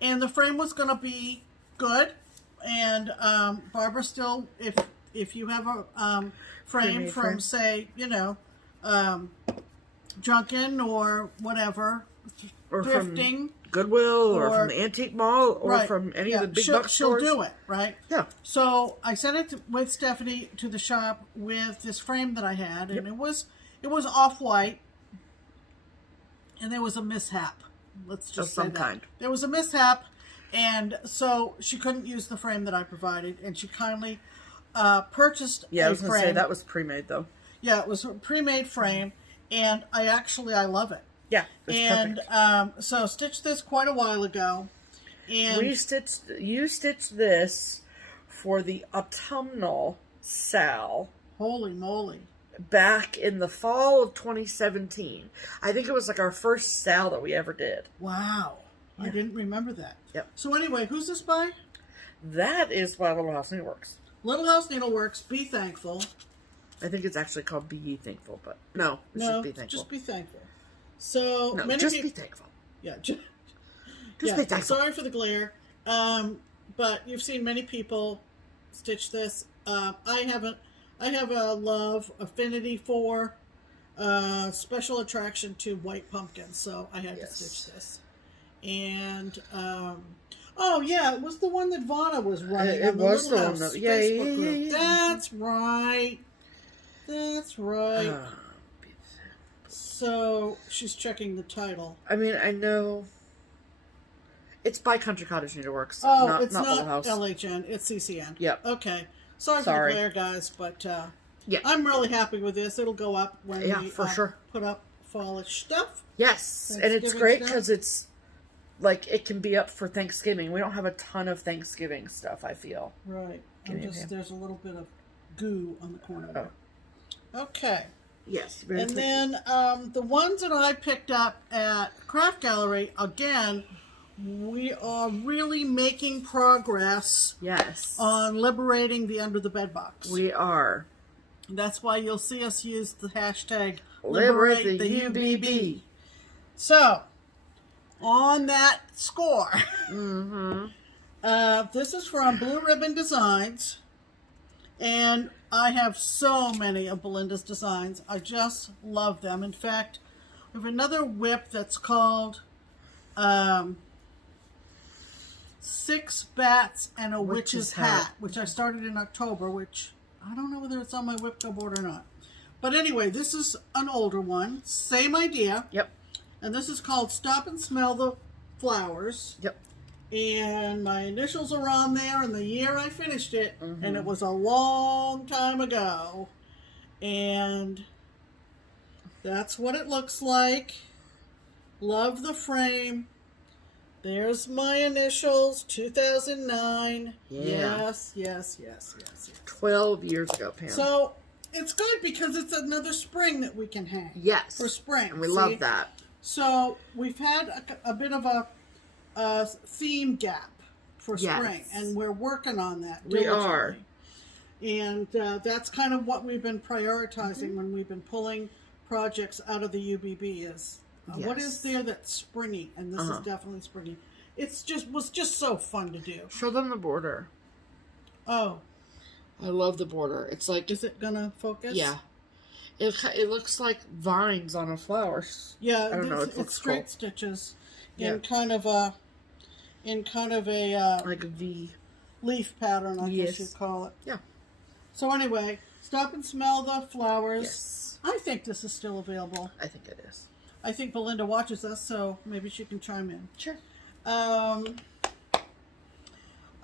And the frame was going to be good. And Barbara still, if you have a frame from, say, you know, Junkin or whatever, or thrifting. From Goodwill or from the antique mall or from any of the big box stores. She'll do it, right? Yeah. So I sent it with Stephanie to the shop with this frame that I had, and it was off-white, and there was a mishap. Let's just say that. There was a mishap, and so she couldn't use the frame that I provided, and she kindly purchased a frame. Yeah, I was going to say, that was pre-made, though. Yeah, it was a pre-made frame, and I love it. Yeah, it's perfect. So stitched this quite a while ago, and you stitched this for the autumnal sal. Holy moly! Back in the fall of 2017, I think it was like our first sal that we ever did. Wow, yeah. I didn't remember that. Yep. So anyway, who's this by? That is by Little House Needleworks. Little House Needleworks. Be thankful. I think it's actually called Be Ye Thankful, but no, just Be Thankful. Just be thankful. So no, just be thankful. Yeah, just be thankful. Sorry for the glare, but you've seen many people stitch this. I haven't. I have a love affinity for special attraction to white pumpkins, so I had to stitch this. And oh yeah, it was the one that Vonna was running. It was the one that Facebook group. That's right. That's right. So she's checking the title. I mean, I know it's by Country Cottage Needleworks. Oh, it's not not House. LHN. It's CCN. Yep. Okay. Sorry for the glare, guys, but yeah, I'm really happy with this. It'll go up when we for sure put up fallish stuff. Yes, and it's great because it's like, it can be up for Thanksgiving. We don't have a ton of Thanksgiving stuff, I feel. Right. Okay. There's a little bit of goo on the corner there. Oh. Okay. Yes. And then the ones that I picked up at Craft Gallery, again, we are really making progress. Yes. On liberating the under the bed box. We are. That's why you'll see us use the hashtag Liberate the UBB. So, on that score, this is from Blue Ribbon Designs, and I have so many of Belinda's designs. I just love them. In fact, we have another whip that's called 6 Bats and a Witch's Hat, which I started in October, which I don't know whether it's on my WIPGO board or not. But anyway, this is an older one. Same idea. Yep. And this is called Stop and Smell the Flowers. Yep. And my initials are on there and the year I finished it. And it was a long time ago. And that's what it looks like. Love the frame. There's my initials, 2009. Yeah. Yes. 12 years ago, Pam. So, it's good because it's another spring that we can hang. Yes. For spring. And we love that. So, we've had a bit of a theme gap for spring. And we're working on that diligently. We are. And that's kind of what we've been prioritizing when we've been pulling projects out of the UBB is... What is there that's springy? And this is definitely springy. It's was just so fun to do. Show them the border. Oh. I love the border. It's like... Is it going to focus? Yeah. It looks like vines on a flower. Yeah, I don't know. It's straight stitches Yeah. in kind of a like a V leaf pattern, I guess you'd call it. Yeah. So anyway, Stop and Smell the Flowers. Yes. I think this is still available. I think it is. I think Belinda watches us, so maybe she can chime in. Sure.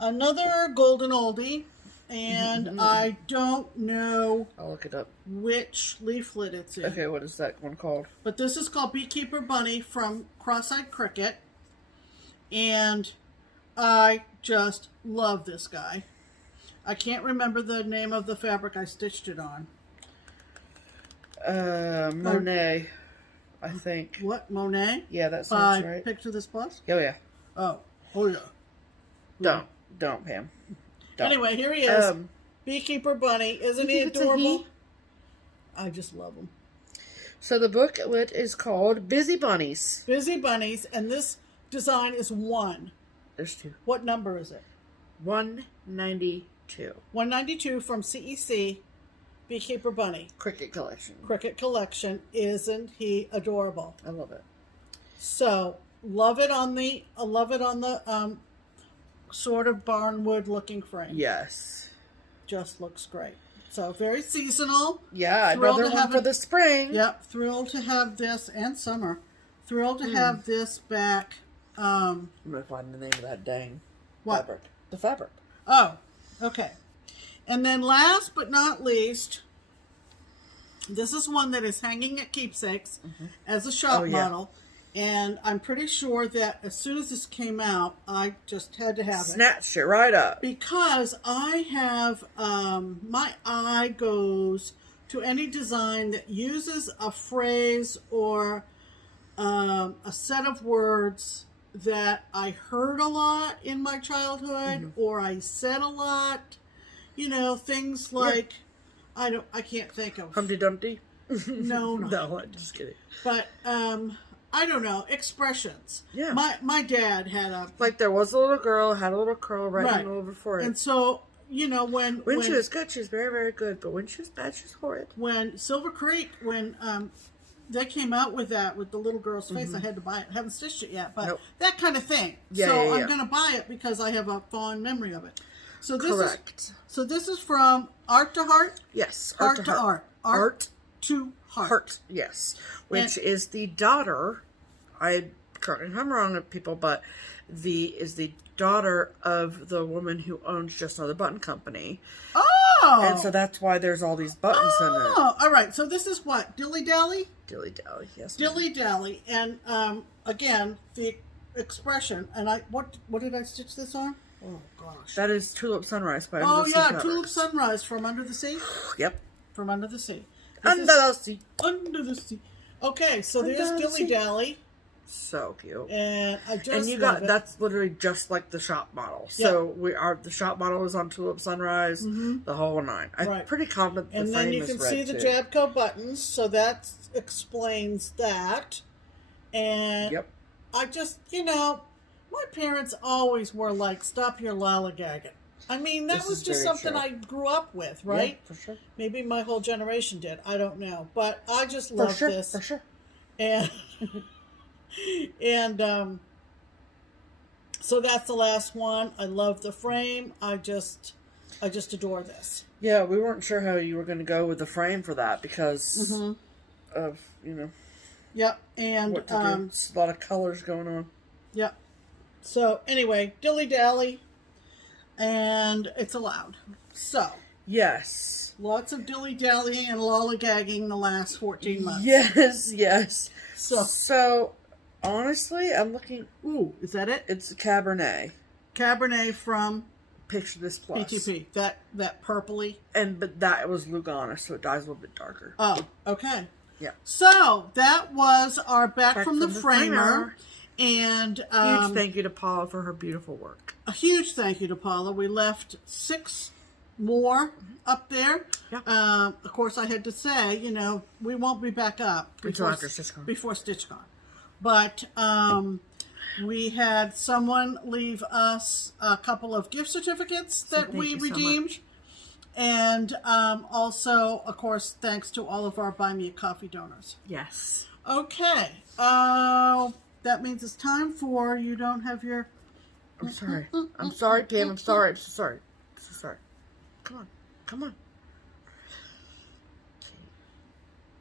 Another golden oldie, and I don't know I'll look it up. which leaflet it's in. Okay, what is that one called? But this is called Beekeeper Bunny from Cross-Eyed Cricket, and I just love this guy. I can't remember the name of the fabric I stitched it on. Monet, I think. What? Monet? Yeah, that sounds right. Picture This Plus? Oh, yeah. Oh yeah. Don't, Pam. Don't. Anyway, here he is. Beekeeper Bunny. Isn't he adorable? I just love him. So the booklet is called Busy Bunnies. Busy Bunnies, and this design is 1. There's 2. What number is it? 192. 192 from CEC, Beekeeper Bunny. Cricket Collection. Cricket Collection. Isn't he adorable? I love it. So, love it on the sort of barnwood looking frame. Yes. Just looks great. So, very seasonal. Yeah, another one for the spring. Yep. Thrilled to have this, and summer. Thrilled to have this back. I'm going to find the name of that dang fabric. The fabric. Oh, okay. And then last but not least, this is one that is hanging at Keepsakes as a shop model. And I'm pretty sure that as soon as this came out, I just had to have it. Snatched it right up. Because I have, my eye goes to any design that uses a phrase or a set of words that I heard a lot in my childhood or I said a lot. You know, things like, I can't think of. Humpty Dumpty? No. No, I'm just kidding. But, I don't know, expressions. Yeah. My dad had a... Like there was a little girl, had a little curl right in the middle of her forehead. And so, you know, when she was good, she was very, very good. But when she was bad, she was horrid. When Silver Creek, when they came out with that, with the little girl's face, I had to buy it. I haven't stitched it yet, but that kind of thing. Yeah, so I'm going to buy it because I have a fond memory of it. So this is from Art to Heart? Yes. Art to Art. Art to Heart. Yes. Which is the daughter, correct me if I'm wrong, people, but is the daughter of the woman who owns Just Another Button Company. Oh! And so that's why there's all these buttons in it. Oh, all right. So this is what? Dilly Dally? Dilly Dally, yes. Dilly Dally. And again, expression. And what did I stitch this on? Oh gosh. That is Tulip Sunrise by Oh Under the Sea yeah, Fabrics. Tulip Sunrise from Under the Sea. Yep. From Under the Sea. Under the sea. Under the Sea. Okay, so Under there's the Dilly sea. Dally. So cute. And I just and you love got it. that's literally just like the shop model. So the shop model is on Tulip Sunrise, the whole nine. I'm pretty confident the and frame then you is can red see the too. Jabco buttons, so that explains that. And I just, my parents always were like, "Stop your lollygagging." I mean, that was just something I grew up with, right? Yeah, for sure. Maybe my whole generation did. I don't know, but I just love this. For sure. And and so that's the last one. I love the frame. I just adore this. Yeah, we weren't sure how you were going to go with the frame for that because of Yep, and what to do. It's a lot of colors going on. Yep. So anyway, dilly dally, and it's allowed. So yes, lots of dilly dallying and lollygagging the last 14 months. Yes. So honestly, I'm looking. Ooh, is that it? It's Cabernet. Cabernet from Picture This Plus. PTP. That purpley. But that was Lugana, so it dyes a little bit darker. Oh, okay. Yeah. So that was our back from the framer. And huge thank you to Paula for her beautiful work. A huge thank you to Paula. We left 6 more up there. Yeah. Of course, I had to say, we won't be back up Until after StitchCon. Before StitchCon. But we had someone leave us a couple of gift certificates that we redeemed. So and also, of course, thanks to all of our Buy Me a Coffee donors. Yes. Okay. That means it's time for you don't have your... I'm sorry. I'm sorry, Pam. I'm sorry. I'm so sorry. I'm so sorry. Come on.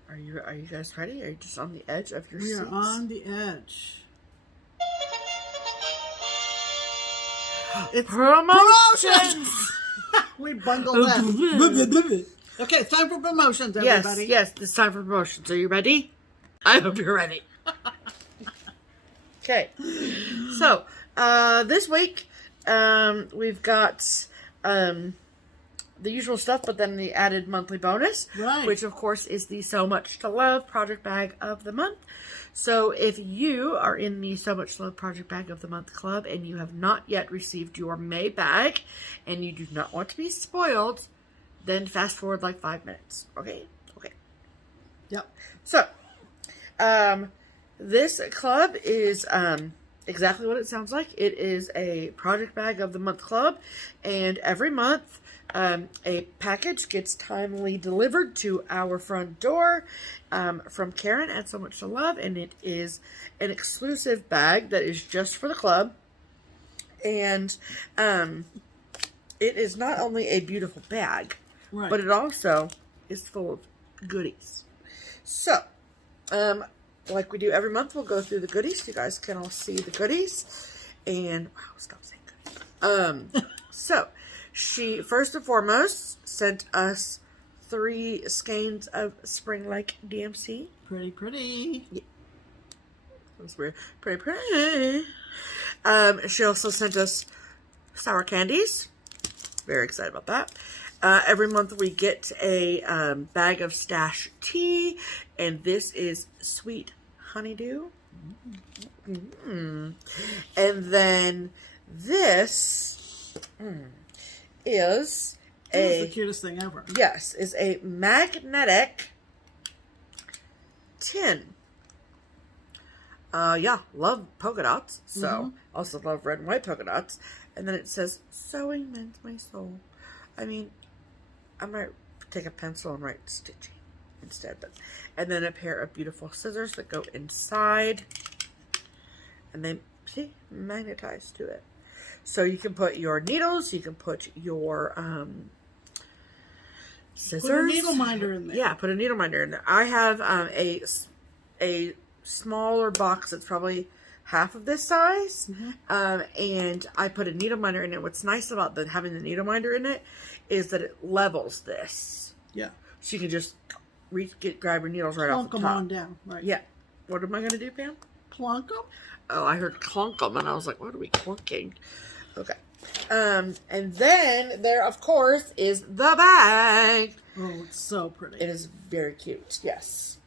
Okay. Are you guys ready? Are you just on the edge of your seats? We are on the edge. It's promotions! We bundled that. Okay, it's time for promotions, everybody. Yes, it's time for promotions. Are you ready? I hope you're ready. Okay. So, this week, we've got the usual stuff, but then the added monthly bonus, which of course is the SewMuch2Luv Project Bag of the Month. So if you are in the SewMuch2Luv Project Bag of the Month Club and you have not yet received your May bag and you do not want to be spoiled, then fast forward like 5 minutes. Okay? Yep. So, this club is exactly what it sounds like. It is a Project Bag of the Month club, and every month a package gets timely delivered to our front door from Karen at SewMuch2Luv, and it is an exclusive bag that is just for the club. And it is not only a beautiful bag, but it also is full of goodies. So, like we do every month, we'll go through the goodies. You guys can all see the goodies. And, wow, stop saying goodies. So, she, first and foremost, sent us 3 skeins of Spring Lake DMC. Pretty. Yeah. That's weird. Pretty. She also sent us sour candies. Very excited about that. Every month we get a bag of stash tea, and this is sweet honeydew. And then this is the cutest thing ever. Yes, is a magnetic tin. Love polka dots. So, also love red and white polka dots. And then it says, sewing mends my soul. I mean, I might take a pencil and write stitchy instead. And then a pair of beautiful scissors that go inside. And they, see, magnetize to it. So you can put your needles, you can put your scissors. Put a needle minder in there. Yeah, put a needle minder in there. I have a smaller box that's probably half of this size, and I put a needle minder in it. What's nice about having the needle minder in it is that it levels this. Yeah. So you can just grab your needles right off the top. Plunk them on down. Right. Yeah. What am I going to do, Pam? Plunk them? oh, I heard clunk them, and I was like, what are we clunking? Okay. And then there, of course, is the bag. Oh, it's so pretty. It is very cute. Yes.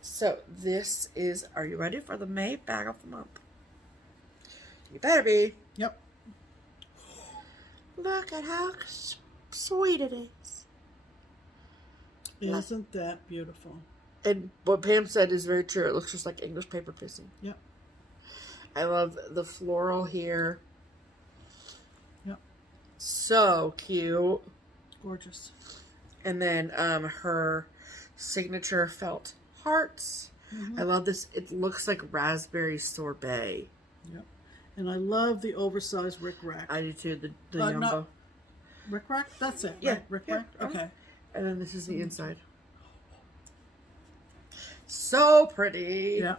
So this is, are you ready for the May bag of the month? You better be. Yep. Look at how sweet it is. Isn't that beautiful? And what Pam said is very true. It looks just like English paper pissing. Yep. I love the floral here. Yep. So cute. Gorgeous. And then her signature felt hearts. Mm-hmm. I love this. It looks like raspberry sorbet. Yep. And I love the oversized rickrack. I do too. The Yumbo. Rickrack? That's it. Yeah. Right? Rickrack? Yeah. Okay. And then this is the inside. So pretty. Yeah.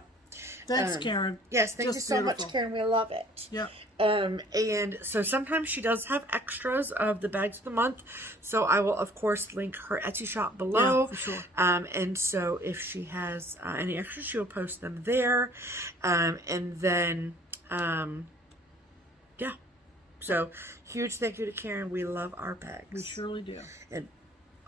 Thanks, Karen. Yes, thank you so much, Karen. We love it. Yeah. And so sometimes she does have extras of the bags of the month. So I will, of course, link her Etsy shop below. Yeah, for sure. And so if she has any extras, she will post them there. And then, yeah. So huge thank you to Karen. We love our bags. We surely do. And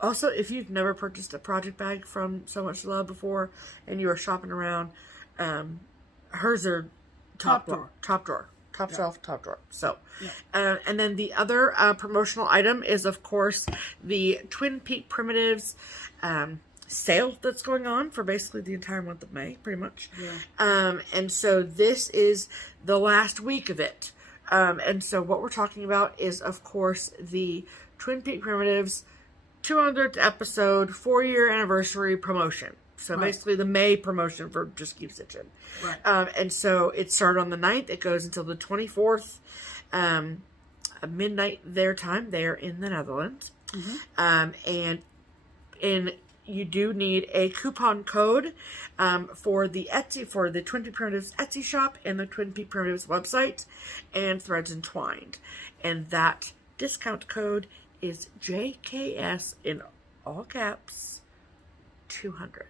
also, if you've never purchased a project bag from SewMuch2Luv before and you are shopping around, hers are top drawer. Top shelf, top drawer. So, yeah. And then the other promotional item is, of course, the Twin Peak Primitives sale that's going on for basically the entire month of May, pretty much. Yeah. And so this is the last week of it. And so what we're talking about is, of course, the Twin Peak Primitives 200th episode 4-year anniversary promotion. So basically the May promotion for Just Keep Stitchin. Right. And so it started on the 9th. It goes until the 24th, midnight their time. They are in the Netherlands. Mm-hmm. And you do need a coupon code for the Etsy, for the Twin Peak Primitives Etsy shop and the Twin Peak Primitives website and Threads Entwined. And that discount code is JKS in all caps 200.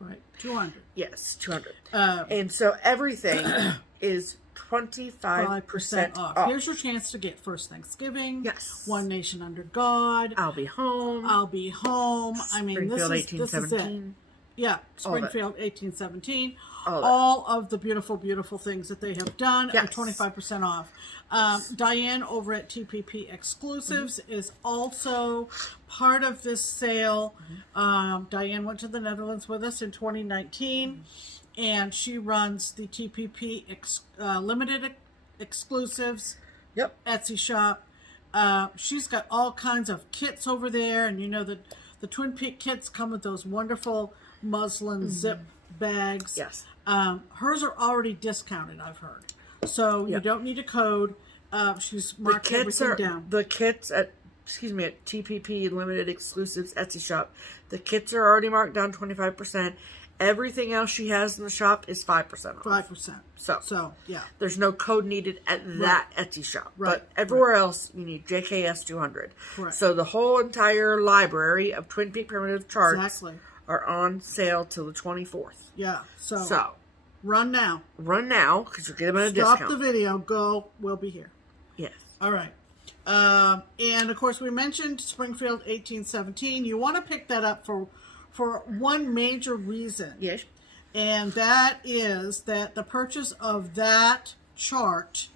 Right. 200. Yes, 200. And so everything is 25% 5% off. Here's your chance to get First Thanksgiving. Yes. One Nation Under God. I'll Be Home. I'll Be Home. I mean, this is it. Yeah, Springfield 1817. All of the beautiful, beautiful things that they have done are 25% off. Diane over at TPP Exclusives is also part of this sale. Diane went to the Netherlands with us in 2019, and she runs the TPP Limited Exclusives Etsy shop. She's got all kinds of kits over there, and you know that the Twin Peak kits come with those wonderful muslin zip bags. Yes. Hers are already discounted, I've heard. So you don't need a code. She's marked everything down. The kits at TPP Limited Exclusives Etsy shop. The kits are already marked down 25%. Everything else she has in the shop is 5% off. 5%. So yeah. There's no code needed at that Etsy shop. Right. But everywhere else, you need JKS 200. Correct. So the whole entire library of Twin Peak Primitive charts are on sale till the 24th. Yeah. So run now. Run now, because you'll get them at a discount. Stop the video. Go. We'll be here. Yes. All right. And, of course, we mentioned Springfield 1817. You want to pick that up for one major reason. Yes. And that is that the purchase of that chart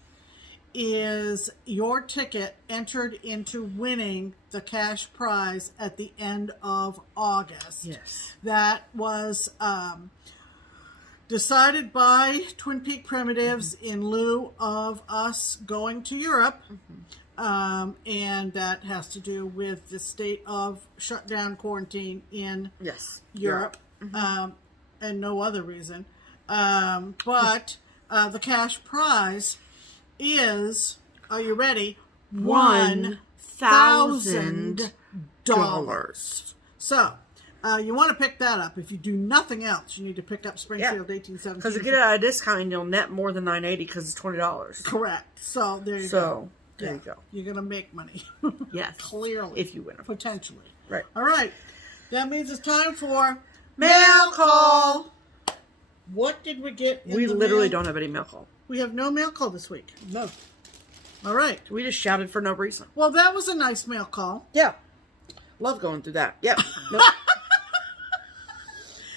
is your ticket entered into winning the cash prize at the end of August. Yes. That was decided by Twin Peak Primitives in lieu of us going to Europe. And that has to do with the state of shutdown quarantine in Europe. And no other reason. But the cash prize is, are you ready? $1,000. So, you want to pick that up. If you do nothing else, you need to pick up Springfield 1817. Because you get it at a discount and you'll net more than $9.80 because it's $20. Correct. So, there you go. There you go. You're going to make money. Yes. Clearly. If you win. Potentially. Right. All right. That means it's time for Mail Call. What did we get in We the literally mail? don't have any mail call. We have no mail call this week. No. All right. We just shouted for no reason. Well, that was a nice mail call. Yeah. Love going through that. Yeah. Nope.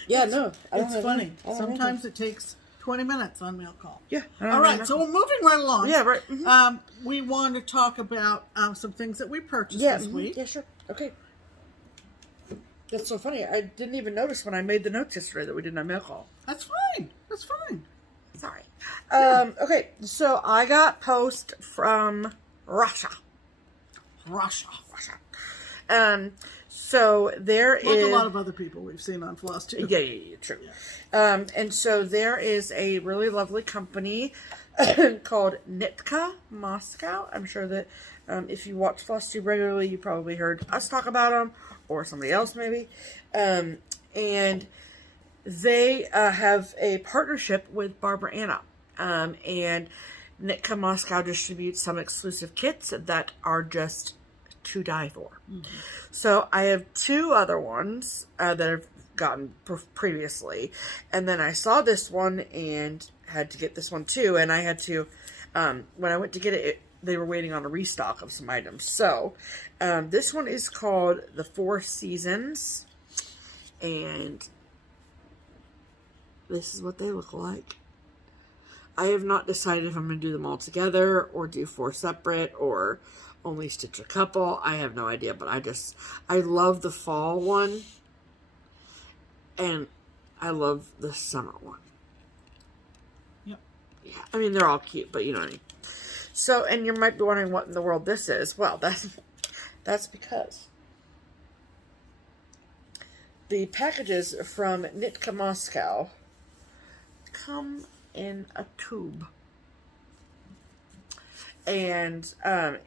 Yeah, no. It's funny. Sometimes it takes 20 minutes on mail call. Yeah. All right. So we're moving right along. Yeah, right. Mm-hmm. We want to talk about some things that we purchased this week. Yeah, sure. Okay. That's so funny. I didn't even notice when I made the notes yesterday that we didn't have mail call. That's fine. That's fine. Sorry. Okay, so I got post from Russia. Russia. So there like is... a lot of other people we've seen on FlossTube. Yeah, true. Yeah. And so there is a really lovely company called Nitka Moscow. I'm sure that if you watch FlossTube regularly, you probably heard us talk about them, or somebody else maybe. And they have a partnership with Barbara Anna. And Nitka Moscow distributes some exclusive kits that are just to die for. Mm-hmm. So I have 2 other ones that I've gotten previously, and then I saw this one and had to get this one too, and I had to when I went to get it, they were waiting on a restock of some items. So this one is called the 4 Seasons, and this is what they look like. I have not decided if I'm going to do them all together or do 4 separate or only stitch a couple. I have no idea, but I love the fall one and I love the summer one. Yep. Yeah, I mean, they're all cute, but you know what I mean. So, and you might be wondering what in the world this is. Well, that's because the packages from Nitka Moscow come in a tube. And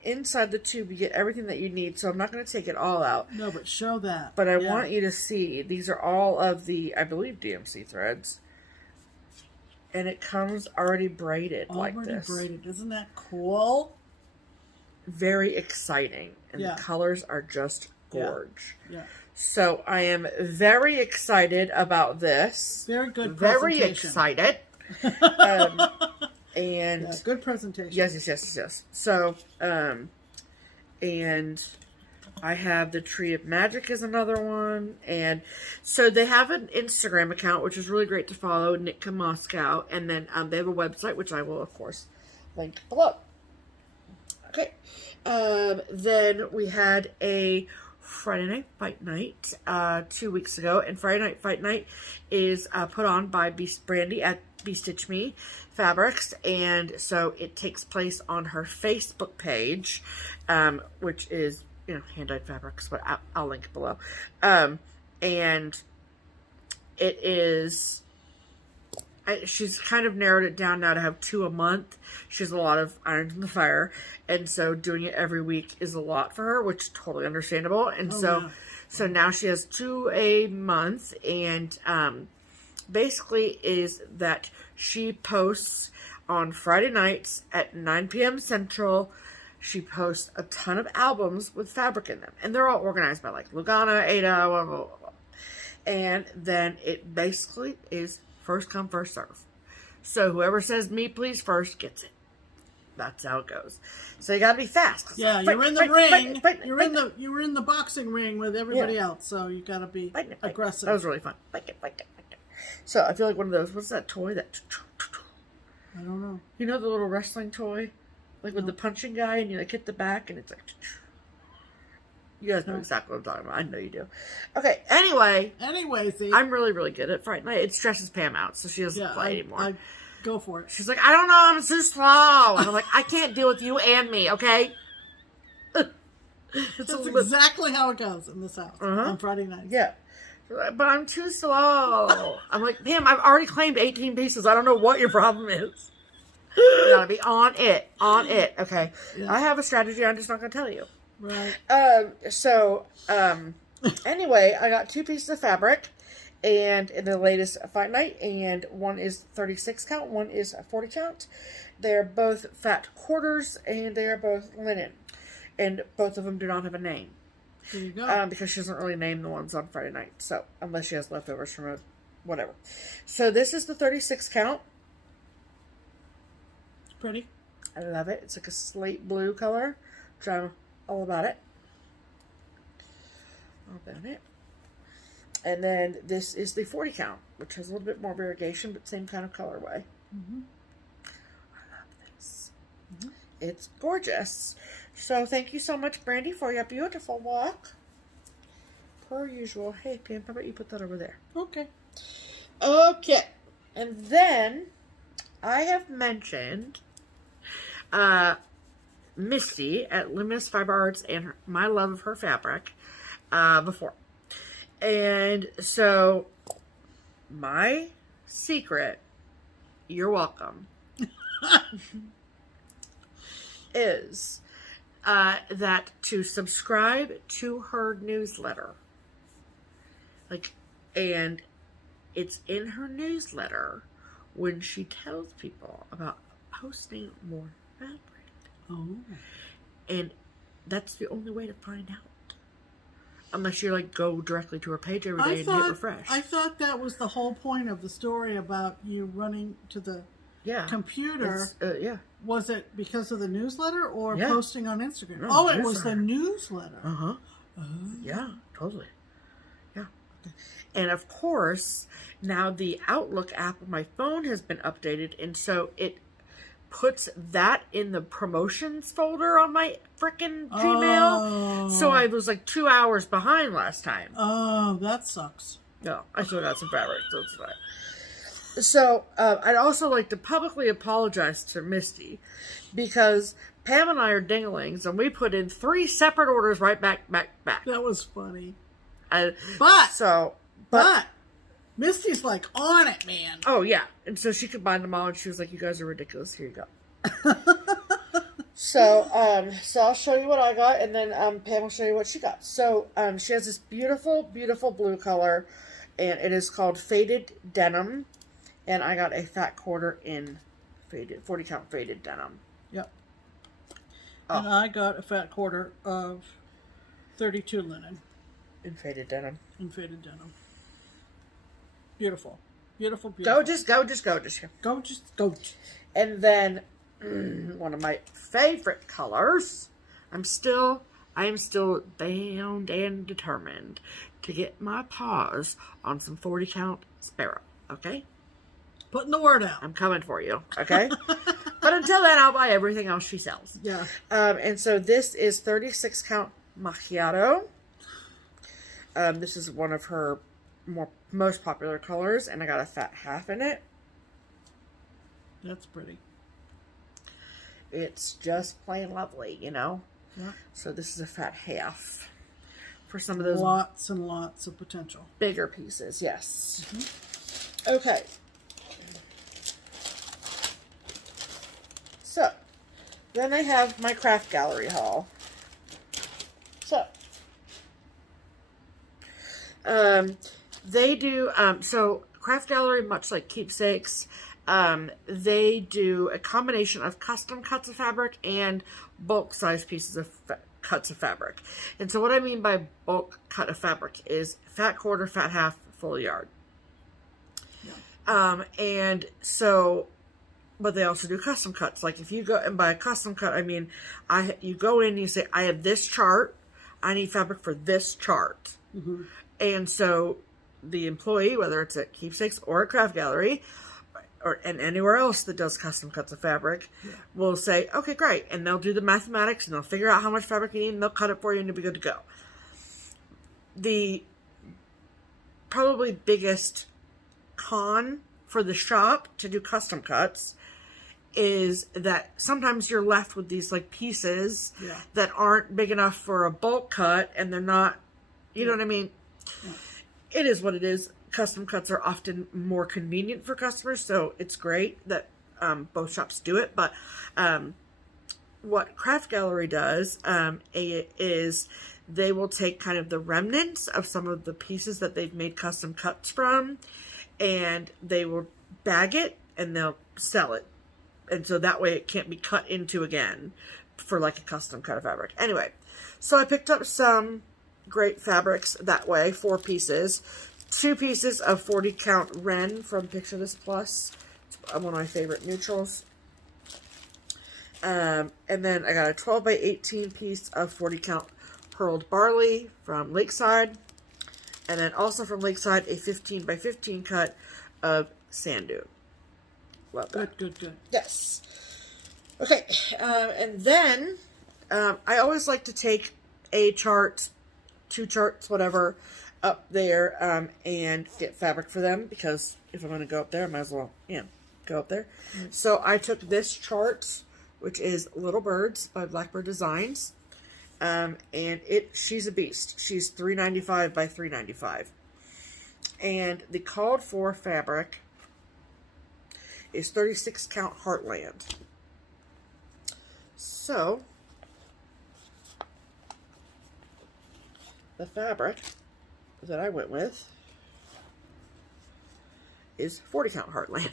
inside the tube, you get everything that you need. So I'm not going to take it all out. No, but show that. But I want you to see, these are all of the, I believe, DMC threads. And it comes already braided like this. Already braided. Isn't that cool? Very exciting. And the colors are just gorge. Yeah. So I am very excited about this. Very good presentation. Very excited. And good presentation. Yes. So, and I have the Tree of Magic is another one. And so they have an Instagram account, which is really great to follow, Nitka Moscow. And then they have a website, which I will, of course, link below. Okay. Then we had a Friday Night Fight Night 2 weeks ago. And Friday Night Fight Night is put on by Brandy at BeStitchMe Fabrics, and so it takes place on her Facebook page, which is, you know, Hand-Dyed Fabrics, but I'll link below. And it is, she's kind of narrowed it down now to have 2 a month. She has a lot of irons in the fire, and so doing it every week is a lot for her, which is totally understandable. And so now she has 2 a month, and basically is that she posts on Friday nights at 9 p.m. Central. She posts a ton of albums with fabric in them. And they're all organized by like Lugana, Ada, blah, blah, blah, blah. And then it basically is first come, first serve. So whoever says me please first gets it. That's how it goes. So you gotta be fast. Yeah, you're in the ring. You're in the boxing ring with everybody else. So you gotta be aggressive. That was really fun. So I feel like one of those, what's that toy? I don't know. You know the little wrestling toy? Like with the punching guy and you like hit the back and it's like... You guys know exactly what I'm talking about. I know you do. Okay, anyway. See. I'm really, really good at Friday Night. It stresses Pam out, so she doesn't play anymore. Go for it. She's like, I don't know, I'm too slow. And I'm like, I can't deal with you and me, okay? That's exactly how it goes in this house on Friday night. Yeah. But I'm too slow. I'm like, Pam, I've already claimed 18 pieces. I don't know what your problem is. You gotta be on it. Okay. Yeah. I have a strategy. I'm just not gonna tell you. Right. Anyway, I got 2 pieces of fabric, and in the latest Fight Night, and one is 36 count, one is 40 count. They're both fat quarters, and they are both linen, and both of them do not have a name. There you go. Because she doesn't really name the ones on Friday night, so unless she has leftovers from a whatever. So this is the 36 count. It's pretty. I love it. It's like a slate blue color, which I'm all about it. All about it. And then this is the 40 count, which has a little bit more variegation, but same kind of colorway. Mm-hmm. I love this. Mm-hmm. It's gorgeous. So thank you so much, Brandy, for your beautiful walk. Per usual. Hey, Pam, how about you put that over there? Okay. Okay. And then I have mentioned Misty at Luminous Fiber Arts and my love of her fabric before. And so my secret, you're welcome, is that to subscribe to her newsletter. And it's in her newsletter when she tells people about posting more fabric. Oh. And that's the only way to find out. Unless you go directly to her page every day and hit refresh. I thought that was the whole point of the story about you running to the computer. Yeah. Was it because of the newsletter or posting on Instagram? No, it was the newsletter. Uh-huh. Oh. Yeah, totally. Yeah. And of course, now the Outlook app on my phone has been updated, and so it puts that in the promotions folder on my frickin' Gmail. So I was 2 hours behind last time. Oh, that sucks. No, I still got some fabric, so it's fine. So I'd also like to publicly apologize to Misty because Pam and I are dinglings, and we put in 3 separate orders right back. That was funny. But Misty's on it, man. Oh, yeah. And so she combined them all, and she was like, you guys are ridiculous. Here you go. So I'll show you what I got, and then Pam will show you what she got. So she has this beautiful, beautiful blue color, and it is called Faded Denim. And I got a fat quarter in 40 count faded denim. Yep. Oh. And I got a fat quarter of 32 linen. In faded denim. Beautiful. Beautiful, beautiful. Gorgeous. And then one of my favorite colors. I am still bound and determined to get my paws on some 40 count Sparrow. Okay? Putting the word out. I'm coming for you. Okay? But until then, I'll buy everything else she sells. Yeah. And so this is 36 count macchiato. This is one of her most popular colors, and I got a fat half in it. That's pretty. It's just plain lovely, you know? Yeah. So this is a fat half for some of those lots and lots of potential. Bigger pieces, yes. Mm-hmm. Okay. So, then I have my craft gallery haul. So, they do, so Craft Gallery, much like Keepsakes, they do a combination of custom cuts of fabric and bulk size pieces of cuts of fabric. And so what I mean by bulk cut of fabric is fat quarter, fat half, full yard. Yeah. And so, but they also do custom cuts. Like if you go and buy a custom cut, I mean, you go in and you say, I have this chart, I need fabric for this chart. Mm-hmm. And so the employee, whether it's at Keepsakes or at Craft Gallery, and anywhere else that does custom cuts of fabric, will say, okay, great. And they'll do the mathematics, and they'll figure out how much fabric you need, and they'll cut it for you, and you'll be good to go. The probably biggest con for the shop to do custom cuts is that sometimes you're left with these pieces that aren't big enough for a bulk cut, and they're not, you know what I mean? Yeah. It is what it is. Custom cuts are often more convenient for customers, so it's great that both shops do it. But what Craft Gallery does is they will take kind of the remnants of some of the pieces that they've made custom cuts from, and they will bag it, and they'll sell it. And so that way it can't be cut into again for a custom cut of fabric. Anyway, so I picked up some great fabrics that way, 4 pieces. 2 pieces of 40 count Ren from Picture This Plus. It's one of my favorite neutrals. And then I got a 12 by 18 piece of 40 count Pearled Barley from Lakeside. And then also from Lakeside, a 15 by 15 cut of Sand Dune. Love that. Good. Yes. Okay. And then I always like to take a chart, 2 charts, whatever, up there and get fabric for them, because if I'm going to go up there, I might as well, go up there. So I took this chart, which is Little Birds by Blackbird Designs, and she's a beast. She's $3.95 by $3.95, and the called for fabric is 36 count Heartland. So the fabric that I went with is 40 count Heartland,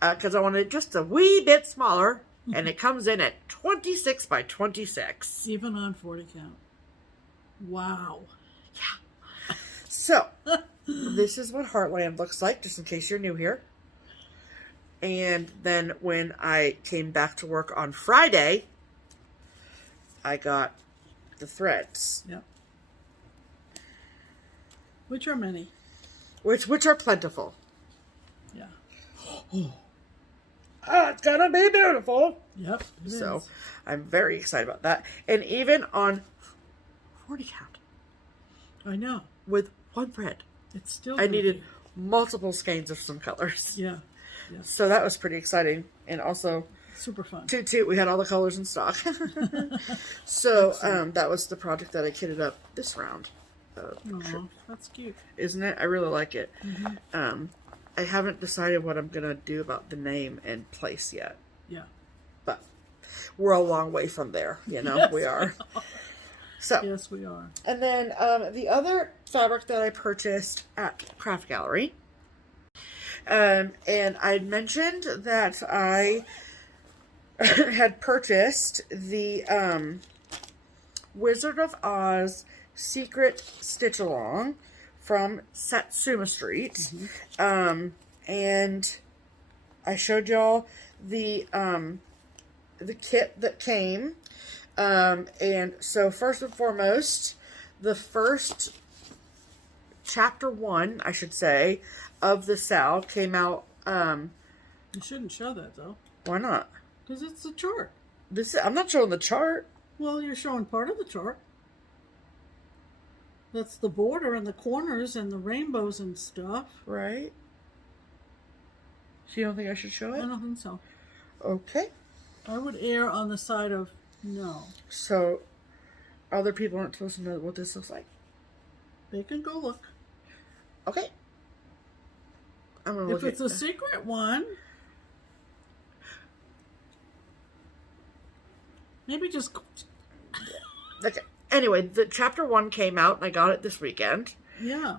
because I wanted it just a wee bit smaller, and it comes in at 26 by 26. Even on 40 count. Wow. Yeah. So this is what Heartland looks like, just in case you're new here. And then when I came back to work on Friday, I got the threads. Yep. Which are many. Which are plentiful. Yeah. It's gonna be beautiful. Yep. So I'm very excited about that. And even on 40 count. I know. With 1 thread. It's still I needed multiple skeins of some colors. Yeah. So that was pretty exciting. And also super fun. Toot, we had all the colors in stock. So that was the project that I kitted up this round. Aww, that's cute. Isn't it? I really like it. I haven't decided what I'm going to do about the name and place yet. Yeah. But we're a long way from there, Yes, we are. So, yes, we are. And then the other fabric that I purchased at Craft Gallery, and I mentioned that I had purchased the Wizard of Oz Secret Stitch Along from Satsuma Street. And I showed y'all the kit that came. And so first and foremost, the first chapter 1, I should say, of the Sal came out. You shouldn't show that though. Why not? Because it's a chart. I'm not showing the chart. Well, you're showing part of the chart. That's the border and the corners and the rainbows and stuff. Right. So you don't think I should show it? I don't think so. Okay. I would err on the side of no. So other people aren't supposed to know what this looks like. They can go look. Okay. I'm gonna look if it's a secret one, maybe just go. Okay. Anyway, the chapter 1 came out and I got it this weekend. Yeah.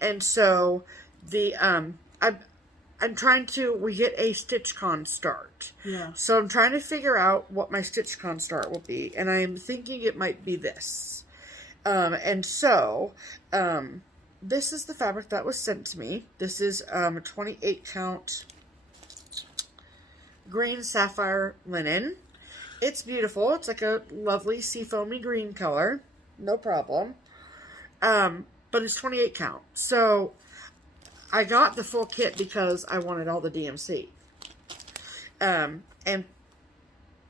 And so the I'm trying to we get a StitchCon start. Yeah. So I'm trying to figure out what my StitchCon start will be, and I'm thinking it might be this. And so this is the fabric that was sent to me. This is a 28 count green sapphire linen. It's beautiful. It's like a lovely seafoamy green color. No problem. But it's 28 count. So I got the full kit because I wanted all the DMC. And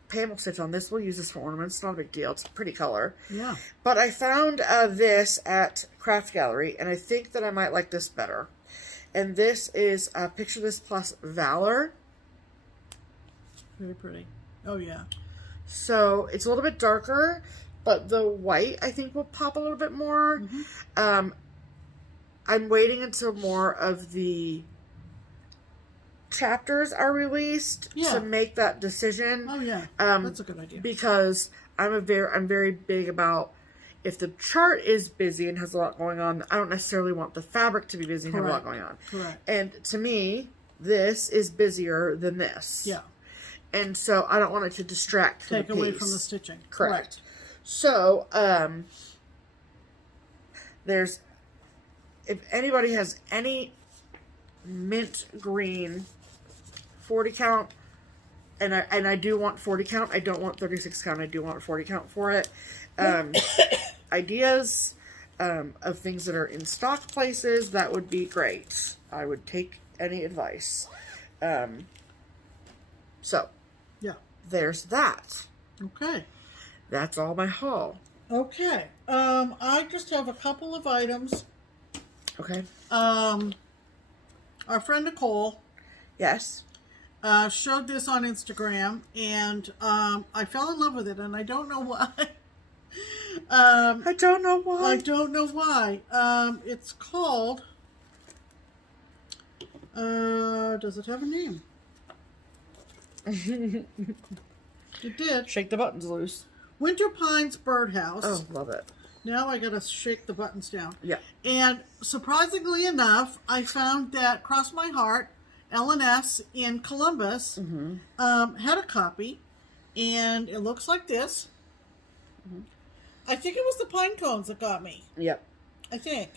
Pam will stitch on this. We'll use this for ornaments. It's not a big deal. It's a pretty color. Yeah. But I found this at Craft Gallery, and I think that I might like this better. And this is Picture This Plus Valor. Very pretty. Oh, yeah. So it's a little bit darker, but the white I think will pop a little bit more. I'm waiting until more of the chapters are released to make that decision. Oh yeah, that's a good idea. Because I'm very big about if the chart is busy and has a lot going on, I don't necessarily want the fabric to be busy and have a lot going on. Correct. And to me, this is busier than this. Yeah. And so I don't want it to distract from Take the away piece. from the stitching. Correct. So there's if anybody has any mint green 40 count, and I do want 40 count. I don't want 36 count. I do want 40 count for it. Ideas of things that are in stock places, that would be great. I would take any advice. So, yeah, there's that. Okay. That's all my haul. Okay. I just have a couple of items. Okay. Our friend Nicole. Yes. Showed this on Instagram, and I fell in love with it, and I don't know why. I don't know why. I don't know why. It's called... does it have a name? It did. Shake the buttons loose. Winter Pines Birdhouse. Oh, love it. Now I gotta shake the buttons down. Yeah. And surprisingly enough, I found that Cross My Heart, L&S in Columbus, had a copy, and it looks like this. I think it was the pine cones that got me. Yep. I think.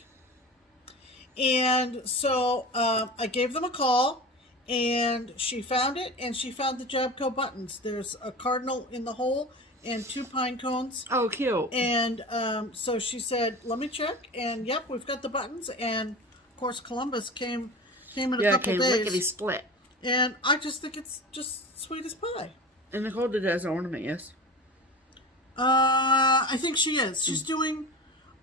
And so I gave them a call, and she found it, and she found the Jabco buttons. There's a cardinal in the hole and 2 pine cones. Oh, cute. And so she said, let me check. And yep, we've got the buttons. And of course, Columbus came in a couple days. Lickety split. And I just think it's just sweet as pie. And Nicole did it as an ornament, yes? I think she is. She's doing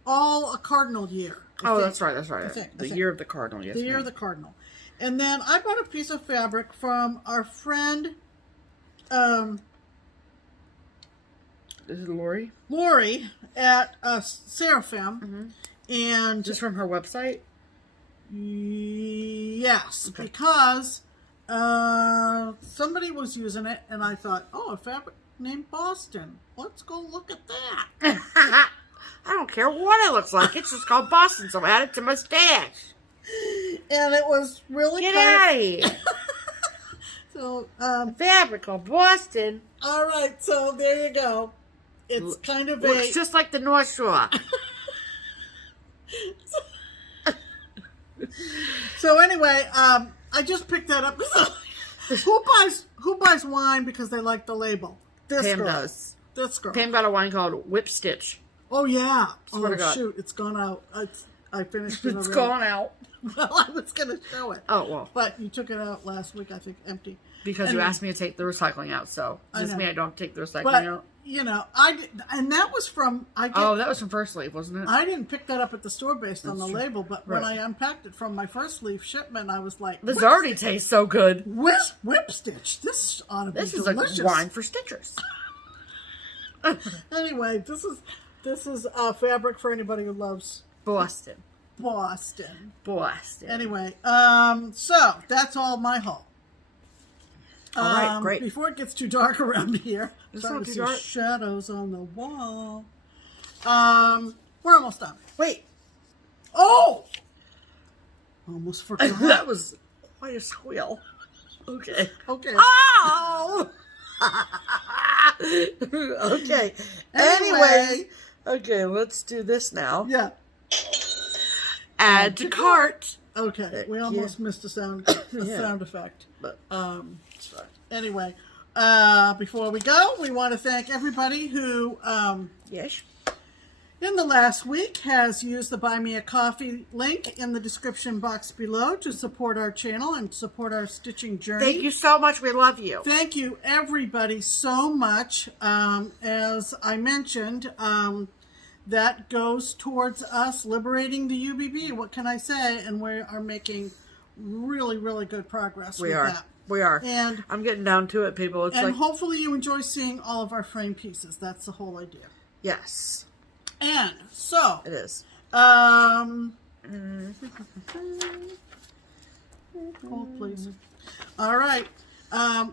all a cardinal year. Oh, that's right. That's right. I think. The year of the cardinal, yes. The year of the cardinal. And then I bought a piece of fabric from our friend, This is Lori? Lori at Seraphim. And Just from her website? yes, Okay. because somebody was using it, and I thought, oh, a fabric named Boston. Let's go look at that. I don't care what it looks like. It's just called Boston, so I add it to my stash. And it was really Get out of here. So, Fabric called Boston. all right, so there you go. It's kind of Looks just like the North Shore. So anyway, I just picked that up. Who buys wine because they like the label? This Pam girl. does. This girl. Pam got a wine called Whip Stitch. Oh yeah. Swear to God. Shoot, it's gone out. I finished it. It's already. gone out. Well, I was gonna show it. Oh, well. But you took it out last week, I think, empty. Because Anyway. you asked me to take the recycling out, so does this mean I don't take the recycling But out? you know, I did, and that was from Oh, that was from First Leaf, wasn't it? I didn't pick that up at the store based on the true. label, but when I unpacked it from my First Leaf shipment, I was like, This already tastes so good. whip stitch. This ought to be This is delicious. like wine for stitchers. Anyway, this is fabric for anybody who loves Boston. Boston. Boston. Anyway, so that's all my haul. All right, great. Before it gets too dark around here, It's starting not to too see dark. shadows on the wall. We're almost done. Wait. Oh, almost forgot. That was quite a squeal. Okay. Okay. Oh! Okay. Anyway. Okay, let's do this now. Yeah. Add to cart. Okay. We almost missed a sound effect. But It's fine. Anyway, before we go, we want to thank everybody who, yes. in the last week, has used the Buy Me a Coffee link in the description box below to support our channel and support our stitching journey. Thank you so much. We love you. Thank you, everybody, so much. As I mentioned, that goes towards us liberating the UBB. What can I say? And we are making really, really good progress with that. We are. And I'm getting down to it, people. It's and like, hopefully you enjoy seeing all of our frame pieces. That's the whole idea. yes, And so, it is. hold please. All right.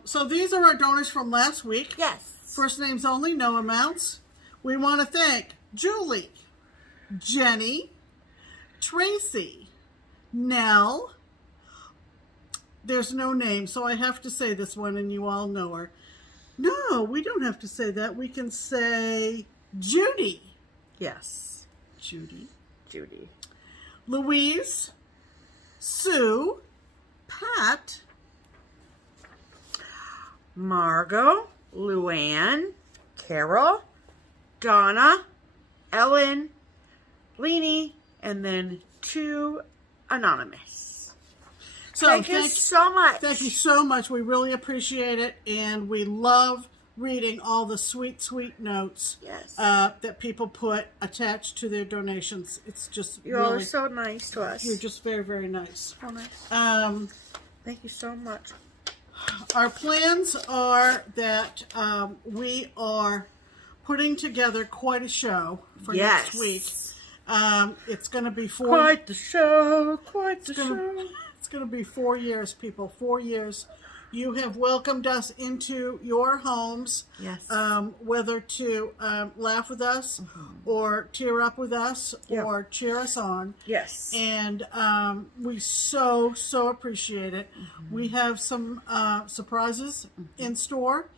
So these are our donors from last week. Yes. First names only, no amounts. We want to thank Julie, Jenny, Tracy, Nell. There's no name, so I have to say this one, and you all know her. No, we don't have to say that. We can say Judy. Yes. Judy. Judy. Louise, Sue, Pat, Margot, Luann, Carol, Donna, Ellen, Leanie, and then 2 anonymous. So thank you so much. Thank you so much. We really appreciate it, and we love reading all the sweet, sweet notes that people put attached to their donations. It's just you all are so nice to us. You're just very, very nice. So nice. Thank you so much. Our plans are that we are putting together quite a show for next week. It's going to be quite the show. Quite the show. It's going to be 4 years, people. 4 years. You have welcomed us into your homes. Yes. Whether to laugh with us or tear up with us or cheer us on. Yes. And we so appreciate it. We have some surprises in store.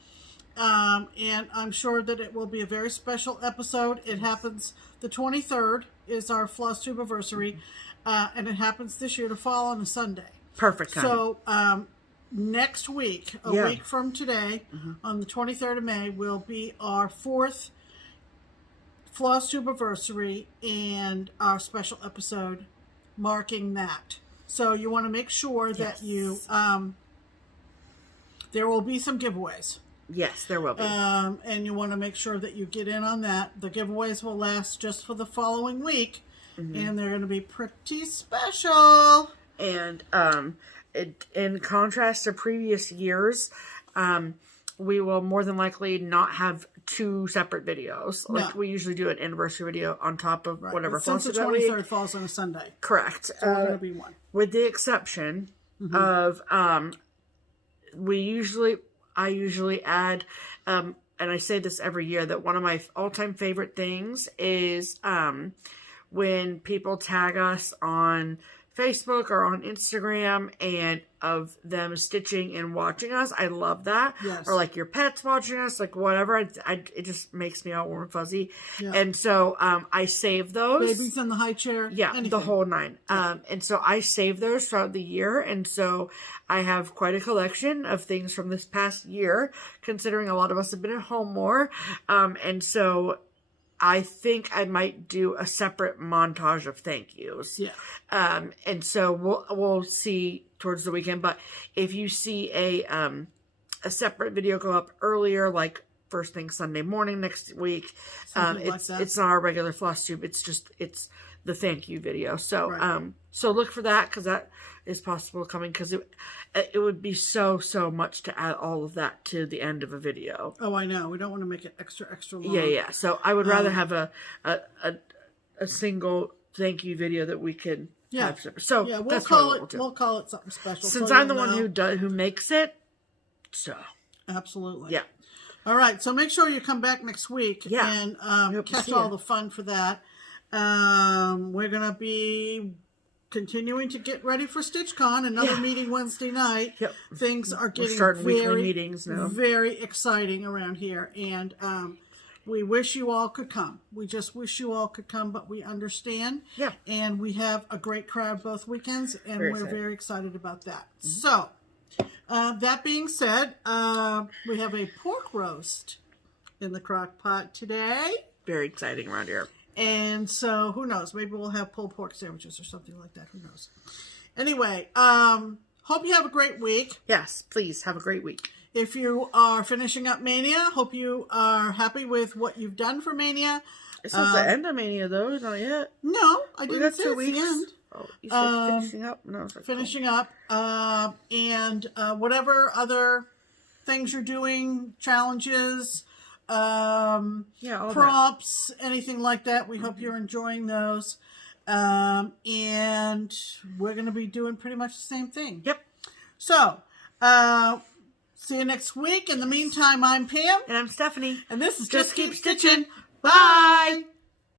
And I'm sure that it will be a very special episode. It happens the 23rd is our FlossTube anniversary. And it happens this year to fall on a Sunday. Perfect time. So next week, a week from today, on the 23rd of May, will be our 4th FlossTube anniversary and our special episode marking that. So you want to make sure that you, there will be some giveaways. Yes, there will be. And you want to make sure that you get in on that. The giveaways will last just for the following week. And they're going to be pretty special. And in contrast to previous years, we will more than likely not have 2 separate videos. Like we usually do an anniversary video on top of whatever. Since the 23rd falls on a Sunday. Correct. So we're going to be one. With the exception of I usually add, and I say this every year, that one of my all-time favorite things is when people tag us on Facebook or on Instagram and of them stitching and watching us. I love that. Yes. Or like your pets watching us, like whatever. It just makes me all warm and fuzzy. Yeah. And so I save those. Babies in the high chair. Yeah, anything. the whole 9. And so I save those throughout the year. And so I have quite a collection of things from this past year, considering a lot of us have been at home more. And so I think I might do a separate montage of thank yous. Yeah. And so we'll see towards the weekend. But if you see a separate video go up earlier, like first thing Sunday morning next week, it's not our regular FlossTube. It's the thank you video. So so look for that, because that is possible coming, because it would be so much to add all of that to the end of a video. Oh, I know. We don't want to make it extra long. Yeah. So I would rather have a single thank you video that we can have separate. So yeah, we'll call it something special. Since I'm the one who makes it, so absolutely. Yeah. All right. So make sure you come back next week and catch all the fun for that. We're gonna be continuing to get ready for StitchCon, another meeting Wednesday night. Yep. Things are getting weekly meetings now. Very exciting around here, and we wish you all could come. We just wish you all could come, but we understand. Yeah. And we have a great crowd both weekends, and we're very excited about that. So, that being said, we have a pork roast in the crock pot today. Very exciting around here. And so, who knows? Maybe we'll have pulled pork sandwiches or something like that. Who knows? Anyway, hope you have a great week. Yes, please have a great week. If you are finishing up Mania, hope you are happy with what you've done for Mania. It's not the end of Mania, though. Not yet. No, I didn't say it's the end. Oh, you said finishing up? No, it's like finishing up. And whatever other things you're doing, challenges, prompts, anything like that. We hope you're enjoying those. And we're going to be doing pretty much the same thing. Yep. So, see you next week. In the meantime, I'm Pam. And I'm Stephanie. And this is Just Keep Stitching. Bye.